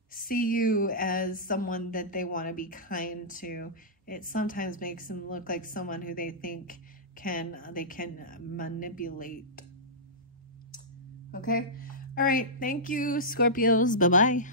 see you as someone that they want to be kind to. It sometimes makes them look like someone who they think they can manipulate. Okay? All right. Thank you, Scorpios. Bye-bye.